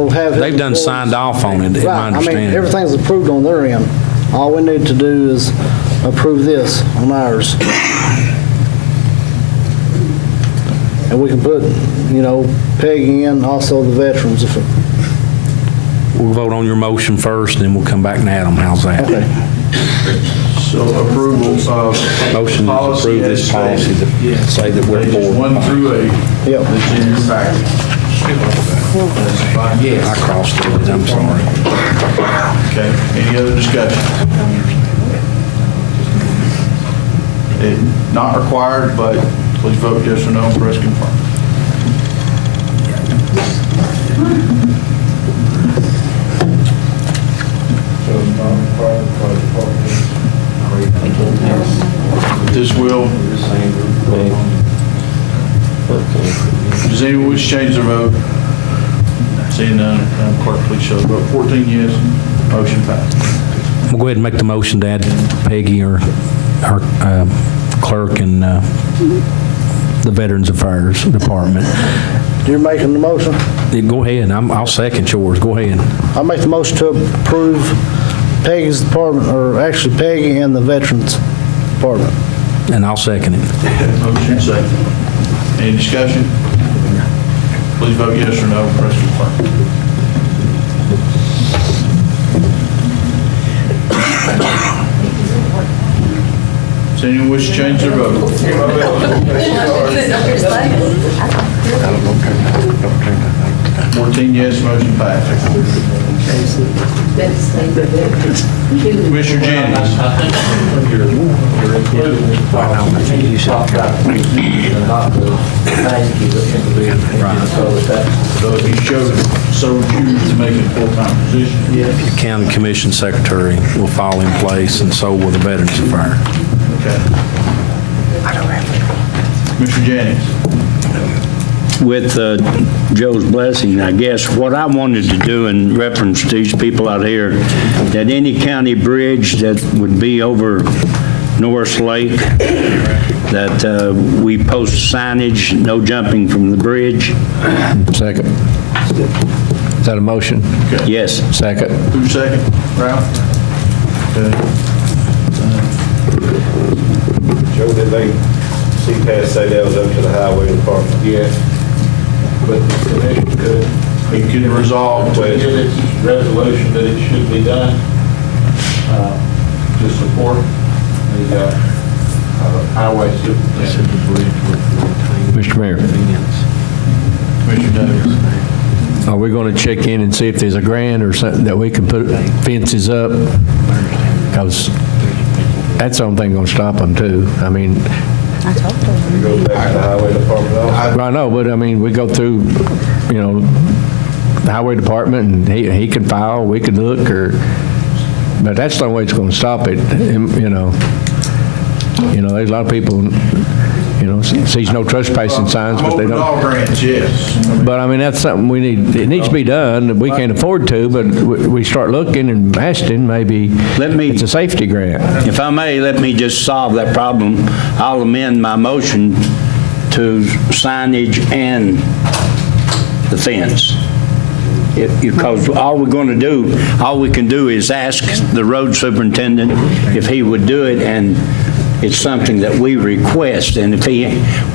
have. his They've done employees- signed off on it, in my Right, I mean, understanding. everything's approved on their end. All we need to do is approve this on ours. And we can put, Peggy in, also the veterans if it. We'll vote on your motion first, and then we'll come back and add them. How's that? Okay. So approval of. Motion to approve this policy to say that we're Pages board. 1 through 8. Yep. That's in your package. Yes. I crossed it, I'm sorry. Okay, any other discussion? Not required, but please vote yes or no, press confirm. This will, does anyone wish to change their vote? Seeing none, Madam Clerk, please show the vote. 14 yes, motion passed. We'll go ahead and make the motion to add Peggy, our clerk, and the Veterans Affairs Department. You're making the motion? Yeah, go ahead, I'll second yours, go ahead. I'll make the motion to approve Peggy's department, or actually Peggy and the veterans department. And I'll second it. Motion second. Any discussion? Please vote yes or no, press confirm. Does anyone wish to change their vote? 14 yes, motion passed. Commissioner Jennings. So if you so choose to make it a full-time position. The county commission secretary will fall in place, and so will the Veterans Affairs. Okay. Commissioner Jennings. With Joe's blessing, I guess, what I wanted to do in reference to these people out here, that any county bridge that would be over Norris Lake, that we post signage, no jumping from the bridge. Second. Is that a motion? Yes. Second. Who's second? Ralph? Okay. Joe, did they CPAS say that was up to the highway department? Yes. But the commission could. It could resolve Give to its resolution that it should be done to support the highway superintendent. Mr. Mayor, Commissioner Davis. are we going to check in and see if there's a grant or something that we can put fences up? Because that's the only thing going to stop them too. I mean, I told her. You go back to the highway department also? I know, but I mean, we go through, the highway department, and he can file, we can look, but that's the only way it's going to stop it, there's a lot of people, sees no trespassing signs, but they Open all don't. grants, yes. But I mean, that's something we need, it needs to be done, we can't afford to, but we start looking and asking, maybe it's a safety grant. If I may, let me just solve that problem. I'll amend my motion to signage and the fence. Because all we can do is ask the road superintendent if he would do it, and it's something that we request, and if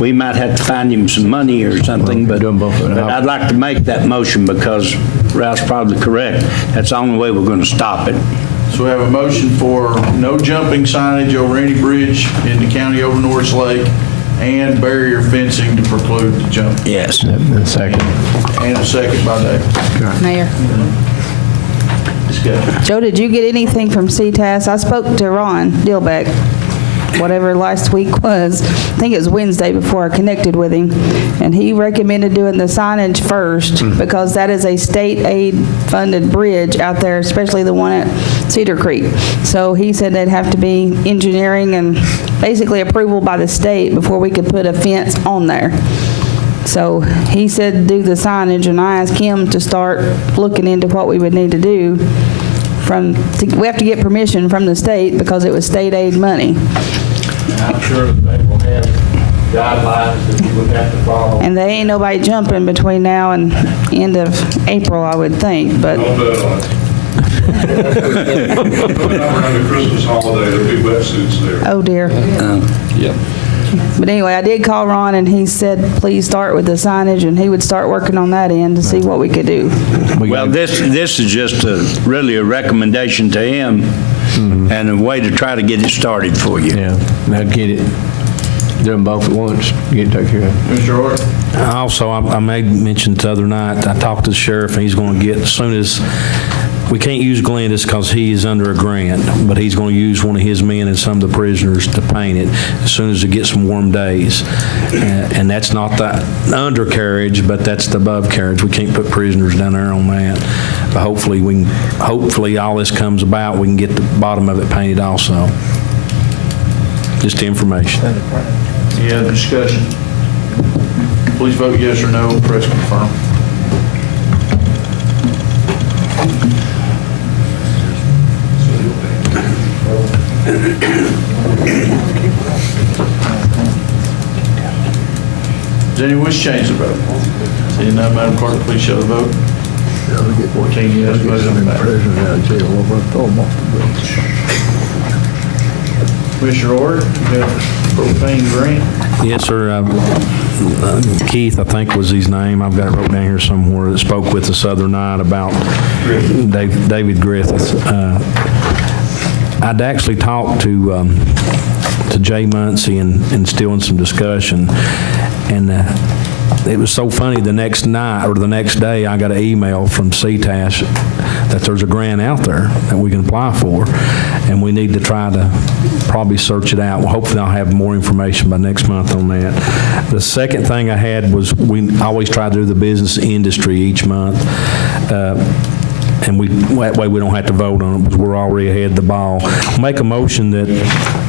we might have to find him some money or something, but I'd like to make that motion because Ralph's probably correct. That's the only way we're going to stop it. So we have a motion for no jumping signage over any bridge in the county over Norris Lake and barrier fencing to preclude the jump. Yes. Second. And a second by Dave. Mayor. Discussion. Joe, did you get anything from CTAS? I spoke to Ron Dilbeck, whatever last week was. I think it was Wednesday before I connected with him. And he recommended doing the signage first because that is a state aid funded bridge out there, especially the one at Cedar Creek. So he said they'd have to be engineering and basically approval by the state before we could put a fence on there. So he said do the signage, and I asked him to start looking into what we would need to do we have to get permission from the state because it was state aid money. I'm sure they will have guidelines that you would have to follow. And there ain't nobody jumping between now and end of April, I would think, but. Don't bet on it. Around the Christmas holiday, there'll be wetsuits there. Oh, dear. Yep. But anyway, I did call Ron, and he said, please start with the signage, and he would start working on that end to see what we could do. Well, this is just really a recommendation to him and a way to try to get it started for you. Yeah, now get it, do them both at once, get it taken care of. Mr. Orr? Also, I made mention the other night, I talked to the sheriff, and he's going to get, as soon as, we can't use Glenda's because he is under a grant, but he's going to use one of his men and some of the prisoners to paint it as soon as it gets some warm days. And that's not the undercarriage, but that's the above carriage. We can't put prisoners down there on that. But hopefully all this comes about, we can get the bottom of it painted also. Just information. Any other discussion? Please vote yes or no, press confirm. Does anyone wish to change the vote? Seeing none, Madam Clerk, please show the vote. 14 yes, voted on the matter. Commissioner Ord, you have propane grant. Yes, sir. Keith, I think was his name. I've got it wrote down here somewhere. That spoke with us the other night about David Griffith. I'd actually talked to Jay Muncie and still in some discussion, and it was so funny. The next night or the next day, I got an email from CTAS that there's a grant out there that we can apply for, and we need to try to probably search it out. Well, hopefully I'll have more information by next month on that. The second thing I had was we always try to do the business industry each month. And that way we don't have to vote on it because we're already ahead of the ball. Make a motion that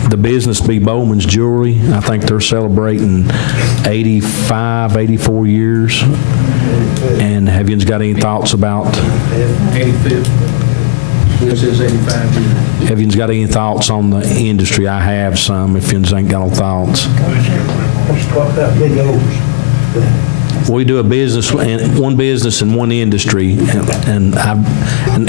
the business be Bowman's Jewelry. I think they're celebrating 85, 84 years. And have you got any thoughts about? 85th. This is 85 years. Have you got any thoughts on the industry? I have some, if you ain't got no thoughts. What about big O's? We do a business, one business and one industry, and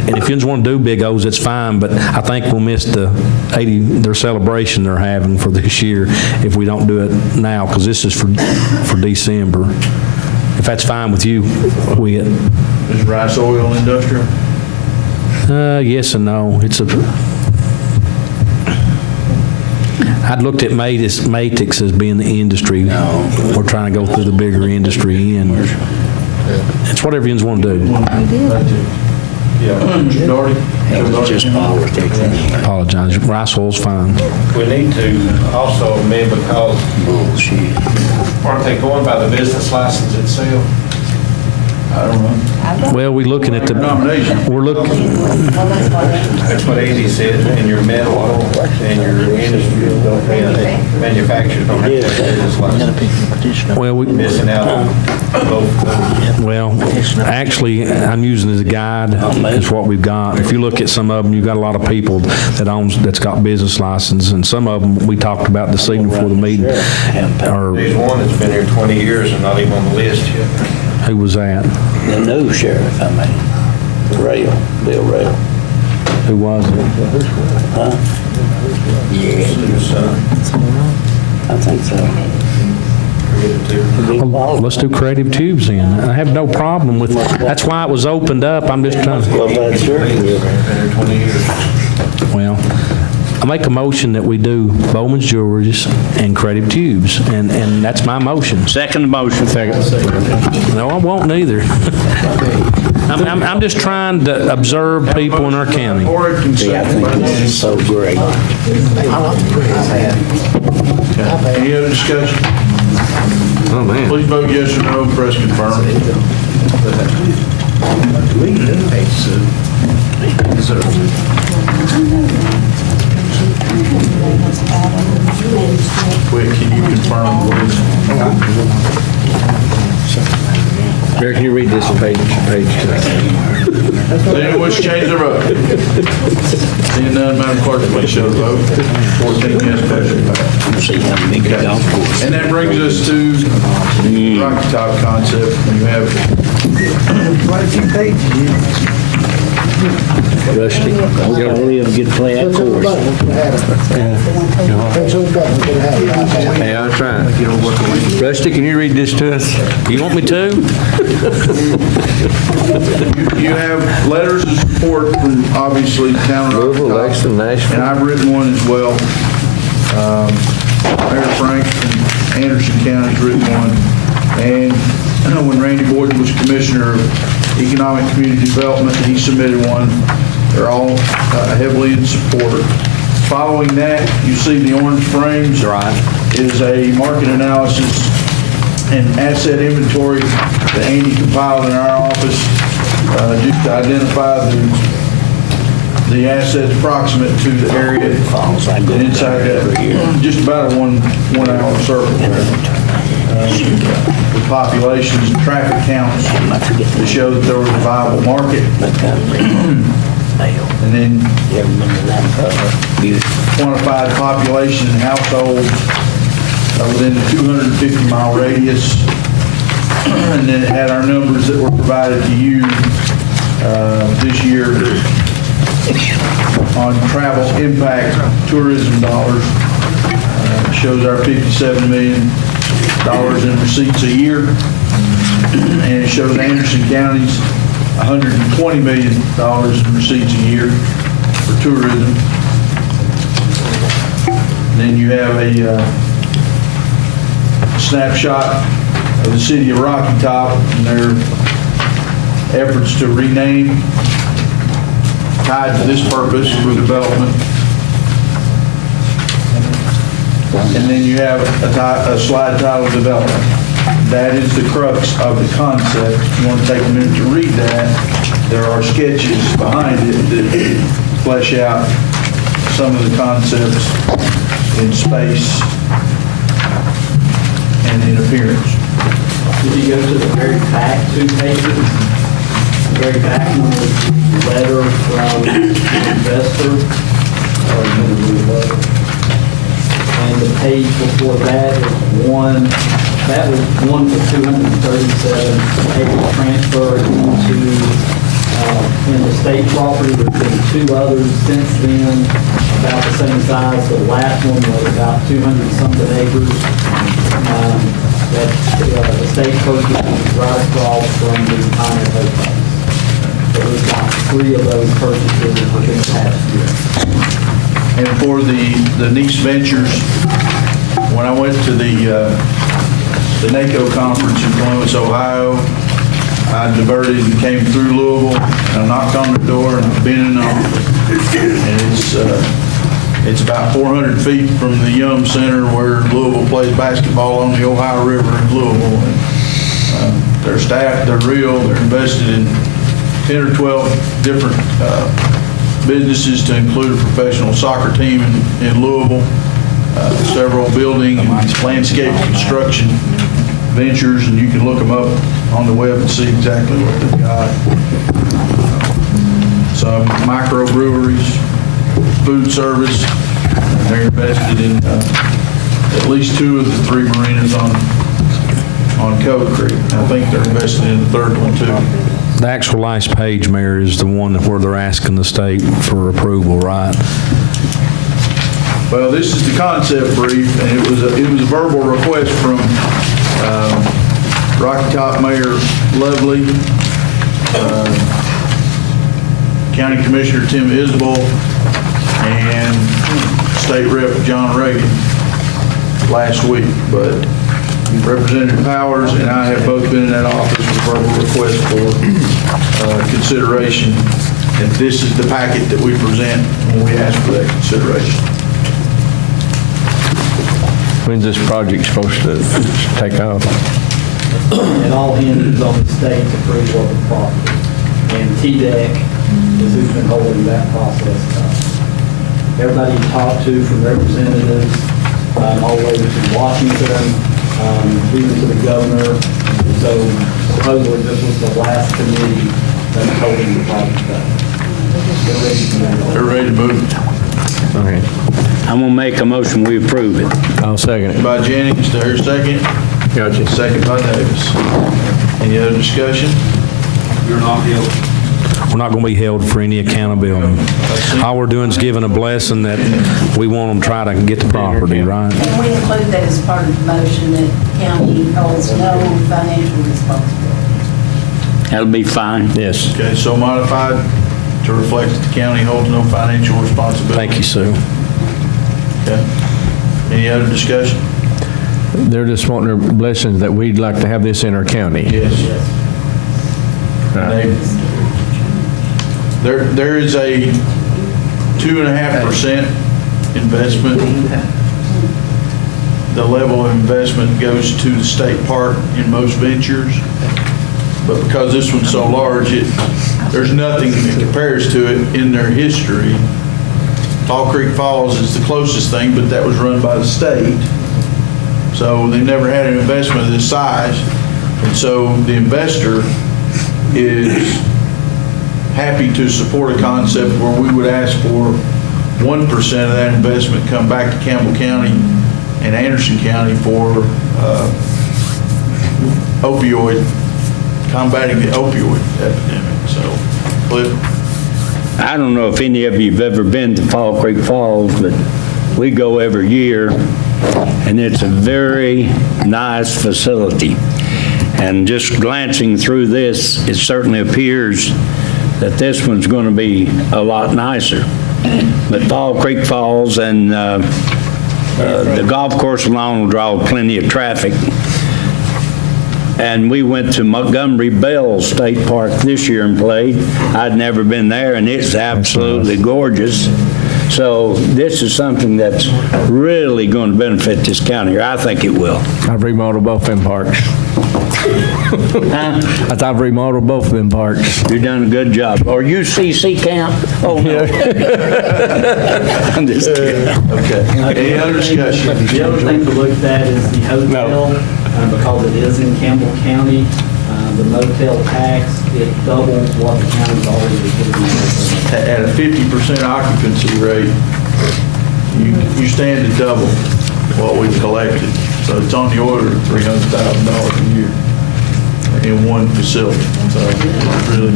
if you just want to do Big O's, that's fine, but I think we'll miss their celebration they're having for this year if we don't do it now, because this is for December. If that's fine with you, Is Rice Oil industrial? Yes and no. I'd looked at Matix as being the industry. We're trying to go through the bigger industry, and it's whatever you want to do. Mr. Doherty? Apologize. Rice Oil's fine. We need to also amend because aren't they going by the business license itself? I don't know. Well, we're looking at we're looking. That's what Andy said, in your metal and your industry, manufacturers don't have to have a business license. Well, Missing out on both of those. Well, actually, I'm using it as a guide. Is what we've got. If you look at some of them, you've got a lot of people that's got business license, and some of them we talked about this evening before the meeting. There's one that's been here 20 years and not even on the list yet. Who was that? The new sheriff, Bill Rail. Who was it? Huh? Yeah. I think so. Well, let's do Creative Tubes then. I have no problem with, that's why it was opened up. I'm just trying to. Well, I make a motion that we do Bowman's Jewelries and Creative Tubes, and that's my motion. Second motion. Second. No, I won't neither. I'm just trying to observe people in our county. See, I think this is so great. Any other discussion? Oh, man. Please vote yes or no, press confirm. Quick, can you confirm, please? Barry, can you read this page 2? Does anyone wish to change their vote? Seeing none, Madam Clerk, please show the vote. 14 yes, motion passed. Okay. And that brings us to Rocky Top concept. You have Quite a few pages. Rusty, we gotta live, get to play that course. Hey, I'll try. Rusty, can you read this to us? You want me to? You have letters of support from, obviously, town of Louisville, Rocky Top, Lexington, Nashville. and I've written one as well. Mayor Frank from Anderson County's written one. And when Randy Boyd was Commissioner of Economic Community Development, he submitted one. They're all heavily in support. Following that, you see the orange frames. Is a market analysis and asset inventory that Andy compiled in our office just to identify the assets proximate to the area and inside that, just about a one-hour circle there. The populations and traffic counts to show that there was a viable market. And then quantified population and households within the 250-mile radius. And then it had our numbers that were provided to you this year on travel impact tourism dollars. Shows our $57 million in receipts a year. And it shows Anderson County's $120 million in receipts a year for tourism. And then you have a snapshot of the city of Rocky Top and their efforts to rename, tied to this purpose for development. And then you have a slide titled development. That is the crux of the concept. If you want to take a minute to read that, there are sketches behind it that flesh out some of the concepts in space and in appearance. If you go to the very back 2 pages, the very back one is a letter from an investor. And the page before that is one, that was one for 237 acre transfer into state property. There's been 2 others since then, about the same size. The last one was about 200 something acres. That the state purchased right across from the Pioneer Hotel. So there's about 3 of those purchases within the past year. And for the Nice Ventures, when I went to the NACO conference in Columbus, Ohio, I diverted and came through Louisville, and I knocked on the door, and I've been in and it's about 400 feet from the Yum Center where Louisville plays basketball on the Ohio River in Louisville. And their staff, they're real, they're invested in 10 or 12 different businesses to include a professional soccer team in Louisville, several building and landscape construction ventures, and you can look them up on the web and see exactly what they've got. Some microbreweries, food service. They're invested in at least 2 of the 3 marinas on Cove Creek. I think they're invested in the 3rd one too. The actual last page, Mayor, is the one where they're asking the state for approval, right? Well, this is the concept brief, and it was a verbal request from Rocky Top Mayor Lovely, County Commissioner Tim Isbell, and State Rep John Reagan last week. But Representative Powers and I have both been in that office with verbal request for consideration. And this is the packet that we present when we ask for that consideration. When's this project supposed to take off? It all hinges on the state's approval of the property. And TDEC is who's been holding that process up. Everybody you talk to, from representatives all the way to Washington, even to the governor. So supposedly this was the last committee that's holding the project up. They're ready to move on. They're ready to move. Okay. I'm gonna make a motion, we approve it. I'll second it. By Jennings, to her second. Gotcha. Second by Davis. Any other discussion? You're not held. We're not going to be held for any accountability. All we're doing is giving a blessing that we want them to try to get the property, right? And we include that as part of the motion that county holds no financial responsibility. That'll be fine. Yes. Okay, so modified to reflect that the county holds no financial responsibility. Thank you, Sue. Okay. Any other discussion? They're just wanting their blessings that we'd like to have this in our county. Yes. There is a 2.5% investment. The level of investment goes to the state park in most ventures. But because this one's so large, there's nothing that compares to it in their history. Tall Creek Falls is the closest thing, but that was run by the state. So they never had an investment of this size. And so the investor is happy to support a concept where we would ask for 1% of that investment come back to Campbell County and Anderson County for combating the opioid epidemic. So, Cliff? I don't know if any of you have ever been to Fall Creek Falls, but we go every year, and it's a very nice facility. And just glancing through this, it certainly appears that this one's going to be a lot nicer. But Fall Creek Falls and the golf course alone will draw plenty of traffic. And we went to Montgomery Bell State Park this year and played. I'd never been there, and it's absolutely gorgeous. So this is something that's really going to benefit this county, or I think it will. I've remodeled both them parks. I've remodeled both of them parks. You've done a good job. Or UCC camp? Oh, no. I'm just kidding. Okay. Any other discussion? The other thing to look at is the hotel, because it is in Campbell County. The motel tax, it doubles what the county's already giving. At a 50% occupancy rate, you stand to double what we've collected. So it's on the order of $300,000 a year in one facility. So it's really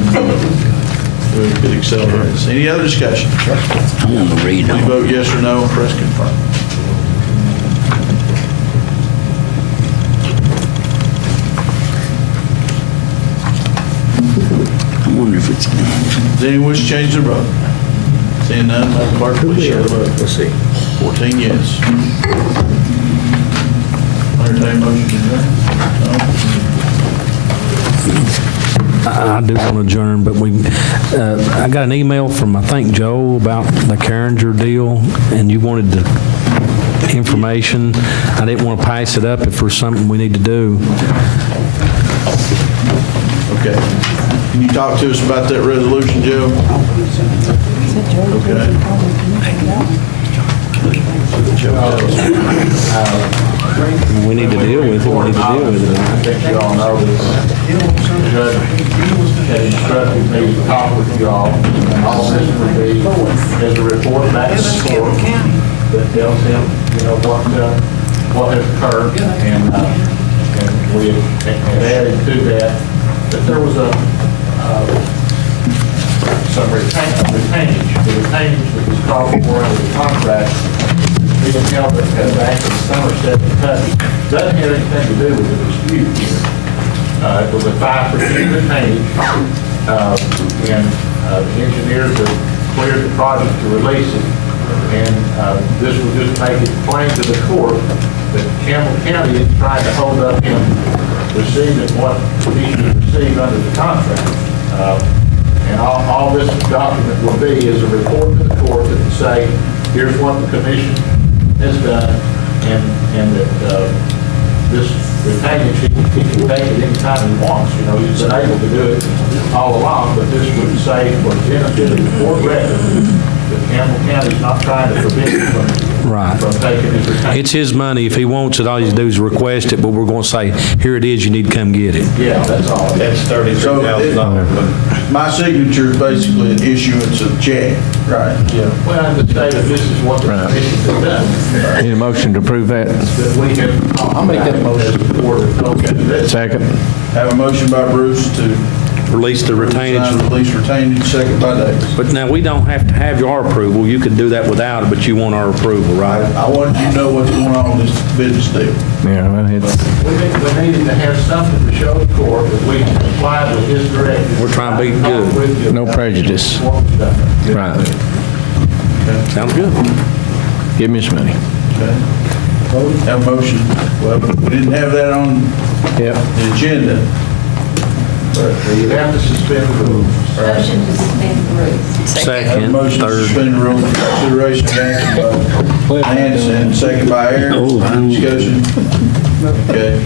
could accelerate this. Any other discussion? I'm going to read Please them. vote yes or no, and press confirm. I wonder if it's... Does anyone wish to change their vote? Seeing none, Madam Clerk, please show the vote. Let's see. 14 yes. Entertain motion to adjourn? No? I do want to adjourn, but I got an email from, I think, Joe about the Carringer deal, and you wanted the information. I didn't want to pass it up if there's something we need to do. Okay. Can you talk to us about that resolution, Joe? Okay. We need to deal with it. We need to deal with it. I think you all know this. The judge had instructed me to talk with you all, and all this would be is a report back to the court that tells him, what has occurred, and we have added to that there was some retainage. The retainage that was called for under the contract, being held at back in Somerset, Kentucky, doesn't have anything to do with the dispute here. It was a 5% retainage, and the engineers have cleared the project to release it. And this will just make it plain to the court that Campbell County is trying to hold up him receiving what he should receive under the contract. And all this document will be is a report to the court that will say, here's what the commission has done, and that this retainage, he can take it any time he wants. He's been able to do it all along, but this would say, for the benefit of the court record, that Campbell County is not trying to forbid him from Right. from taking his retainage. It's his money. If he wants it, all he has to do is request it, but we're going to say, here it is, you need to come get it. Yeah, that's all. That's $33,000. My signature is basically an issuance of check, right? Yeah. Well, I would say that this is what the commission has done. Need a motion to approve that? That we have. I'll make that motion. Okay. Second. Have a motion by Bruce to Release the retainage. release retainage, second by Davis. But now, we don't have to have your approval. You could do that without it, but you want our approval, right? I want you to know what's going on with this business deal. Yeah, well, it's, We needed to have something to show the court that we complied with his directive. We're trying to be good. no prejudice. Right. Sounds good. Give me his money. Okay. Have a motion. Well, we didn't have that on Yep. the agenda. But You have to suspend the rules. Motion to suspend the rules. have a Second, motion to third. suspend the rules for consideration of action by Lance and second by Aaron. Discussion. Okay.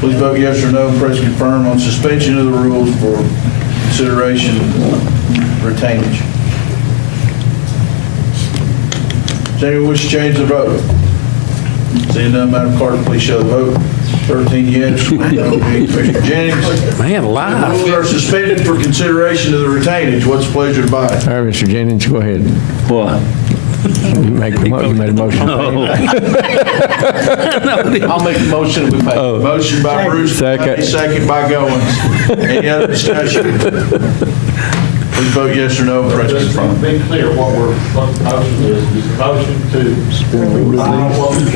Please vote yes or no. Press confirm on suspension of the rules for consideration retainage. Does anyone wish to change the vote? Seeing none, Madam Clerk, please show the vote. 13 yes, no Commissioner Jennings. Man, The live. rules are suspended for consideration of the retainage. What's the pleasure of the body? All right, Mr. Jennings, go ahead. What? You made a motion. I'll make the motion we pay. Motion by Bruce, Second. second by Goins. Any other discussion? Please vote yes or no. Press Just to confirm. be clear, what the motion is the motion to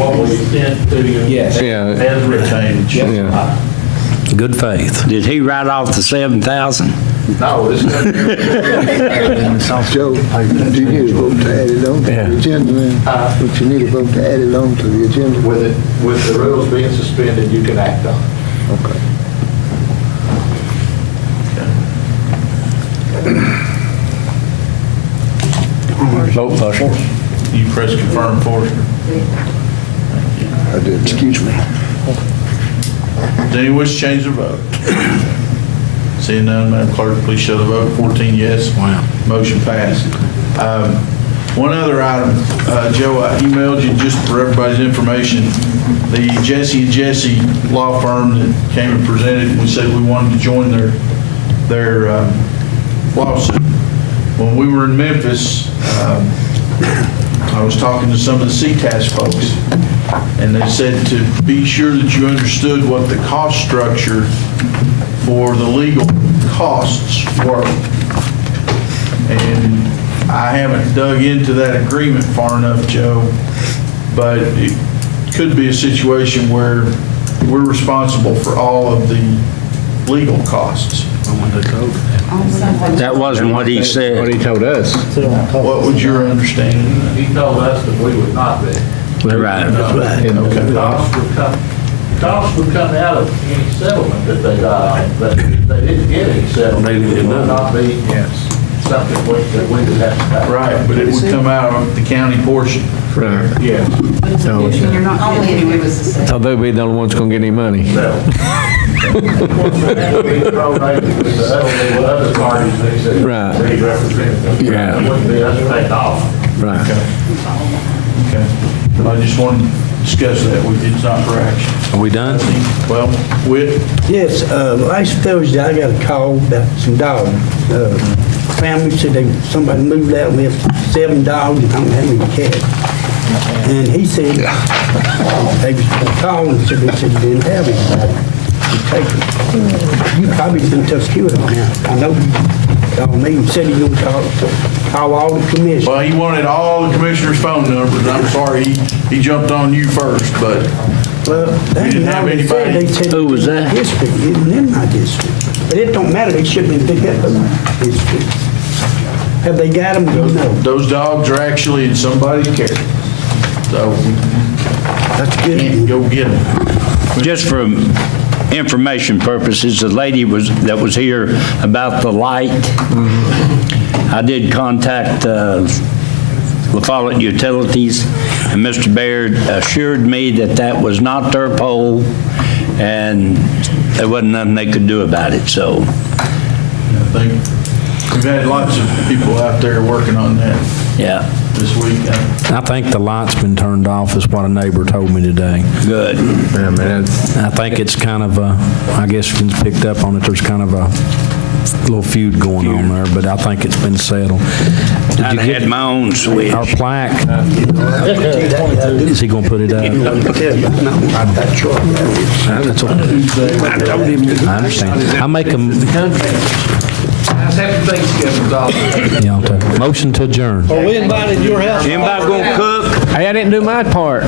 what we intend to you. Yes. Yeah. As retained. Yeah. Good faith. Did he write off the 7,000? No, this is. Joe, you need a vote to add it on to the agenda then? But you need a vote to add it on to the agenda? With the rules being suspended, you can act on it. Okay. Vote, Foster. You press confirm for us. I did. Excuse me. Does anyone wish to change their vote? Seeing none, Madam Clerk, please show the vote. 14 yes. Wow. Motion passed. One other item, Joe, I emailed you just for everybody's information, the Jesse and Jesse law firm that came and presented, and we said we wanted to join their lawsuit. When we were in Memphis, I was talking to some of the CTAS folks, and they said to be sure that you understood what the cost structure for the legal costs were. And I haven't dug into that agreement far enough, Joe, but it could be a situation where we're responsible for all of the legal costs. That wasn't what he said. What he told us. What would your understanding? He told us that we would not be. Right. Okay. Costs would come out of any settlement that they got on, but if they didn't get any settlement, it would not be something that we would have to pay. Right, but it would come out of the county portion. Right. Yes. You're not only if it was the same. So they'll be the only ones gonna get any money. So, of course, that would be prorated with the other parties, they said. Right. They represent. Yeah. It wouldn't be us paid off. Right. Okay. I just wanted to discuss that with you. It's not for action. Are we done? Well, Whit? Yes, last Thursday, I got a call about some dogs. Family said somebody moved out with 7 dogs and I don't have any cats. And he said, they called and said they didn't have anybody to take them. You probably done took care of them now. I know you called me and said you're gonna call all the commissioners. Well, he wanted all the commissioners' phone numbers. I'm sorry, he jumped on you first, but Well, we didn't have anybody. They said Who was that? district, it isn't in my district. But it don't matter, they shouldn't have picked up the district. Have they got them? No. Those dogs are actually in somebody's care. So That's good. you can go get them. Just for information purposes, the lady that was here about the light, I did contact La Follette Utilities, and Mr. Baird assured me that that was not their pole, and there wasn't nothing they could do about it, so. I think we've had lots of people out there working on that. Yeah. this week. I think the light's been turned off, is what a neighbor told me today. Good. Yeah, man, I think it's kind of a, I guess if it's picked up on it, there's kind of a little feud going on there, but I think it's been settled. Did I you had get my own switch. our plaque? Is he gonna put it up? That's what- I understand. I make a, Happy Thanksgiving, dog. yeah, okay. Motion to adjourn. We invited your house. Anybody gonna cook? Hey, I didn't do my part.